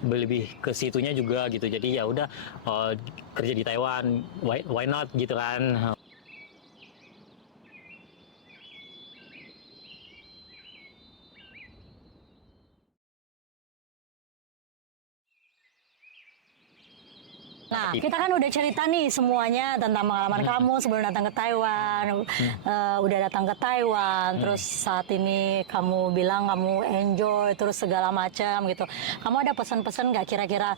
lebih ke situnya juga gitu. Jadi ya udah kerja di Taiwan, why not gitu kan. Nah, kita kan udah cerita nih semuanya tentang pengalaman kamu sebelum datang ke Taiwan. Udah datang ke Taiwan, terus saat ini kamu bilang kamu enjoy, terus segala macam gitu. Kamu ada pesan-pesan nggak kira-kira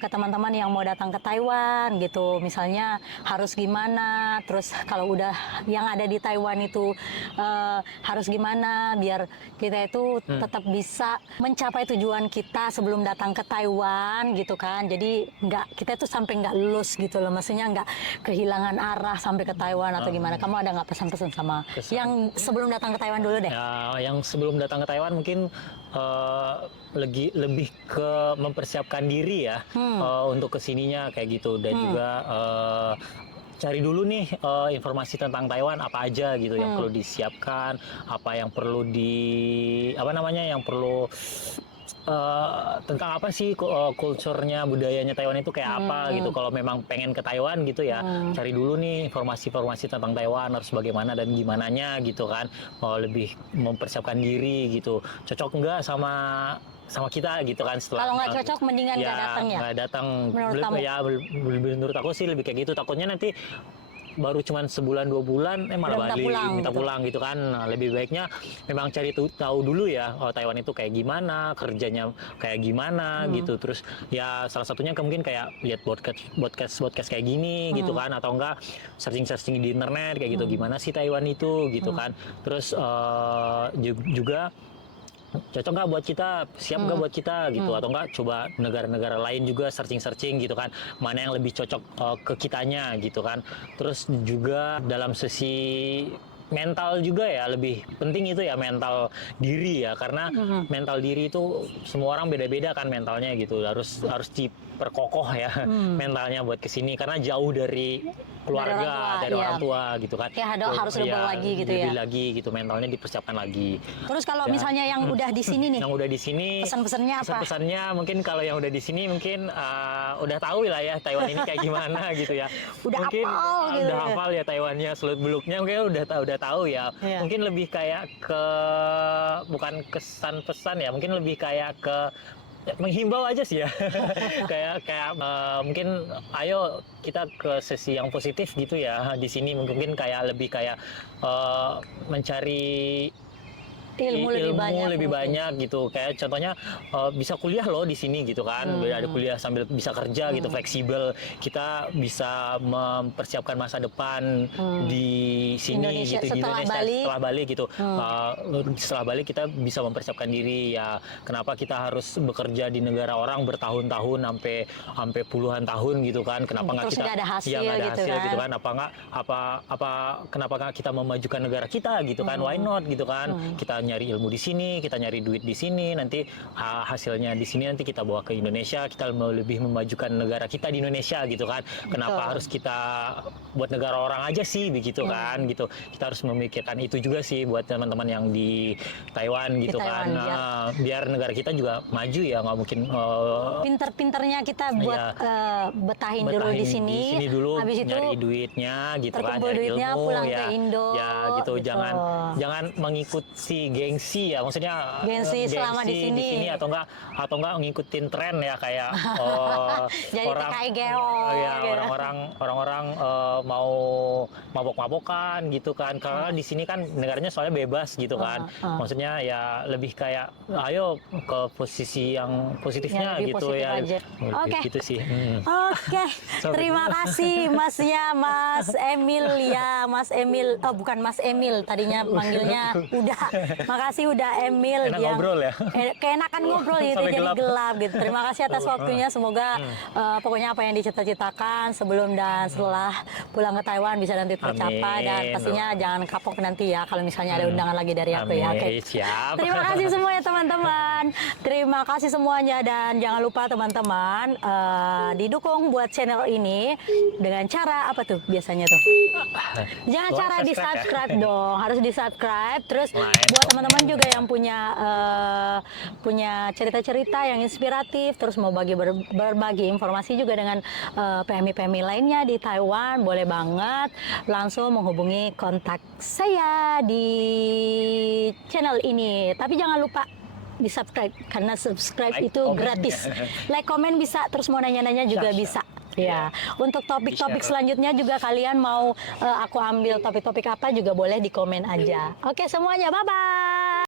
ke teman-teman yang mau datang ke Taiwan gitu? Misalnya harus gimana? Terus kalau udah yang ada di Taiwan itu harus gimana biar kita itu tetap bisa mencapai tujuan kita sebelum datang ke Taiwan gitu kan? Jadi kita itu sampai nggak lulus gitu loh, maksudnya nggak kehilangan arah sampai ke Taiwan atau gimana. Kamu ada nggak pesan-pesan sama yang sebelum datang ke Taiwan dulu deh? Ya, yang sebelum datang ke Taiwan mungkin lebih ke mempersiapkan diri ya untuk kesininya kayak gitu, dan juga cari dulu nih informasi tentang Taiwan apa aja gitu yang perlu disiapkan, apa yang perlu yang perlu tentang apa sih kulturnya, budayanya Taiwan itu kayak apa gitu. Kalau memang pengen ke Taiwan gitu ya, cari dulu nih informasi-informasi tentang Taiwan harus bagaimana dan gimananya gitu kan. Lebih mempersiapkan diri gitu. Cocok enggak sama kita gitu kan. Kalau nggak cocok mendingan nggak datang ya? Nggak datang. Menurut kamu? Ya menurut aku sih lebih kayak gitu. Takutnya nanti baru cuman sebulan 2 bulan malah balik minta pulang gitu kan. Nah, lebih baiknya memang cari tahu dulu ya Taiwan itu kayak gimana, kerjanya kayak gimana gitu. Terus ya salah satunya mungkin kayak lihat podcast kayak gini gitu kan, atau enggak searching di internet kayak gitu, gimana sih Taiwan itu gitu kan. Terus juga cocok nggak buat kita, siap nggak buat kita gitu, atau nggak coba negara-negara lain juga searching gitu kan, mana yang lebih cocok ke kitanya gitu kan. Terus juga dalam sisi mental juga ya, lebih penting itu ya mental diri ya, karena mental diri itu semua orang beda-beda kan mentalnya gitu, harus diperkokoh ya mentalnya buat kesini, karena jauh dari keluarga, dari orang tua gitu kan. Ya harus lebih lagi gitu ya. Lebih lagi gitu, mentalnya dipersiapkan lagi. Terus kalau misalnya yang udah di sini nih, yang udah di sini pesan-pesannya apa? Pesan-pesannya mungkin kalau yang udah di sini mungkin udah tahu lah ya Taiwan ini kayak gimana gitu ya. Udah mungkin hafal gitu udah ya. hafal ya Taiwannya seluk beluknya, mungkin udah tahu ya. Iya. Mungkin lebih kayak ke bukan kesan pesan ya, mungkin lebih kayak ke menghimbau aja sih ya. kayak mungkin ayo kita ke sesi yang positif gitu ya di sini. Mungkin kayak lebih kayak mencari ilmu lebih banyak gitu. Kayak contohnya bisa kuliah loh di sini gitu kan. Ada kuliah sambil bisa kerja gitu, fleksibel. Kita bisa mempersiapkan masa depan di sini Indonesia, gitu, di Indonesia setelah balik gitu. Setelah balik kita bisa mempersiapkan diri ya. Kenapa kita harus bekerja di negara orang bertahun-tahun sampai puluhan tahun gitu kan? Kenapa nggak kita nggak ada hasil, nggak ada hasil gitu kan? Kenapa nggak kita memajukan negara kita gitu kan? Why not gitu kan? Kita nyari ilmu di sini, kita nyari duit di sini, nanti hasilnya di sini nanti kita bawa ke Indonesia, kita mau lebih memajukan negara kita di Indonesia gitu kan. Kenapa harus kita buat negara orang aja sih begitu kan gitu. Kita harus memikirkan itu juga sih buat teman-teman yang di Taiwan gitu kan. Biar negara kita juga maju ya, nggak mungkin pinter-pinternya kita buat betahin dulu di sini dulu, habis itu nyari duitnya gitu kan, nyari duitnya, ilmu pulang ya, ke Indo ya gitu. Jangan mengikuti gengsi ya, maksudnya gengsi selama di sini atau enggak ngikutin tren ya, kayak jadi orang kayak geo ya gitu. orang mau mabok-mabokan gitu kan, karena di sini kan negaranya soalnya bebas gitu kan. Maksudnya ya lebih kayak ayo ke posisi yang positifnya lebih gitu positif ya. aja. Oke. Gitu sih. Oke, terima kasih Mas Emil ya, Mas Emil. Oh, bukan Mas Emil, tadinya manggilnya udah. Makasih udah Emil. Enak ngobrol ya. Keenakan ngobrol gitu, Sampai jadi gelap. gelap gitu. Terima kasih atas waktunya. Semoga pokoknya apa yang dicita-citakan sebelum dan setelah pulang ke Taiwan bisa nanti tercapai. Dan pastinya jangan kapok nanti ya kalau misalnya ada undangan lagi dari aku ya. Oke. Siap. Terima kasih semuanya teman-teman. Terima kasih semuanya, dan jangan lupa teman-teman didukung buat channel ini dengan cara apa tuh biasanya tuh? Jangan cara di subscribe dong, harus di subscribe. Terus buat teman-teman juga yang punya cerita-cerita yang inspiratif, terus mau berbagi informasi juga dengan PMI-PMI lainnya di Taiwan, boleh banget langsung menghubungi kontak saya di channel ini. Tapi jangan lupa di subscribe, karena subscribe itu gratis. Like, komen bisa, terus mau nanya-nanya juga bisa. Ya, untuk topik-topik selanjutnya juga kalian mau aku ambil topik-topik apa juga boleh di komen aja. Oke semuanya, bye-bye.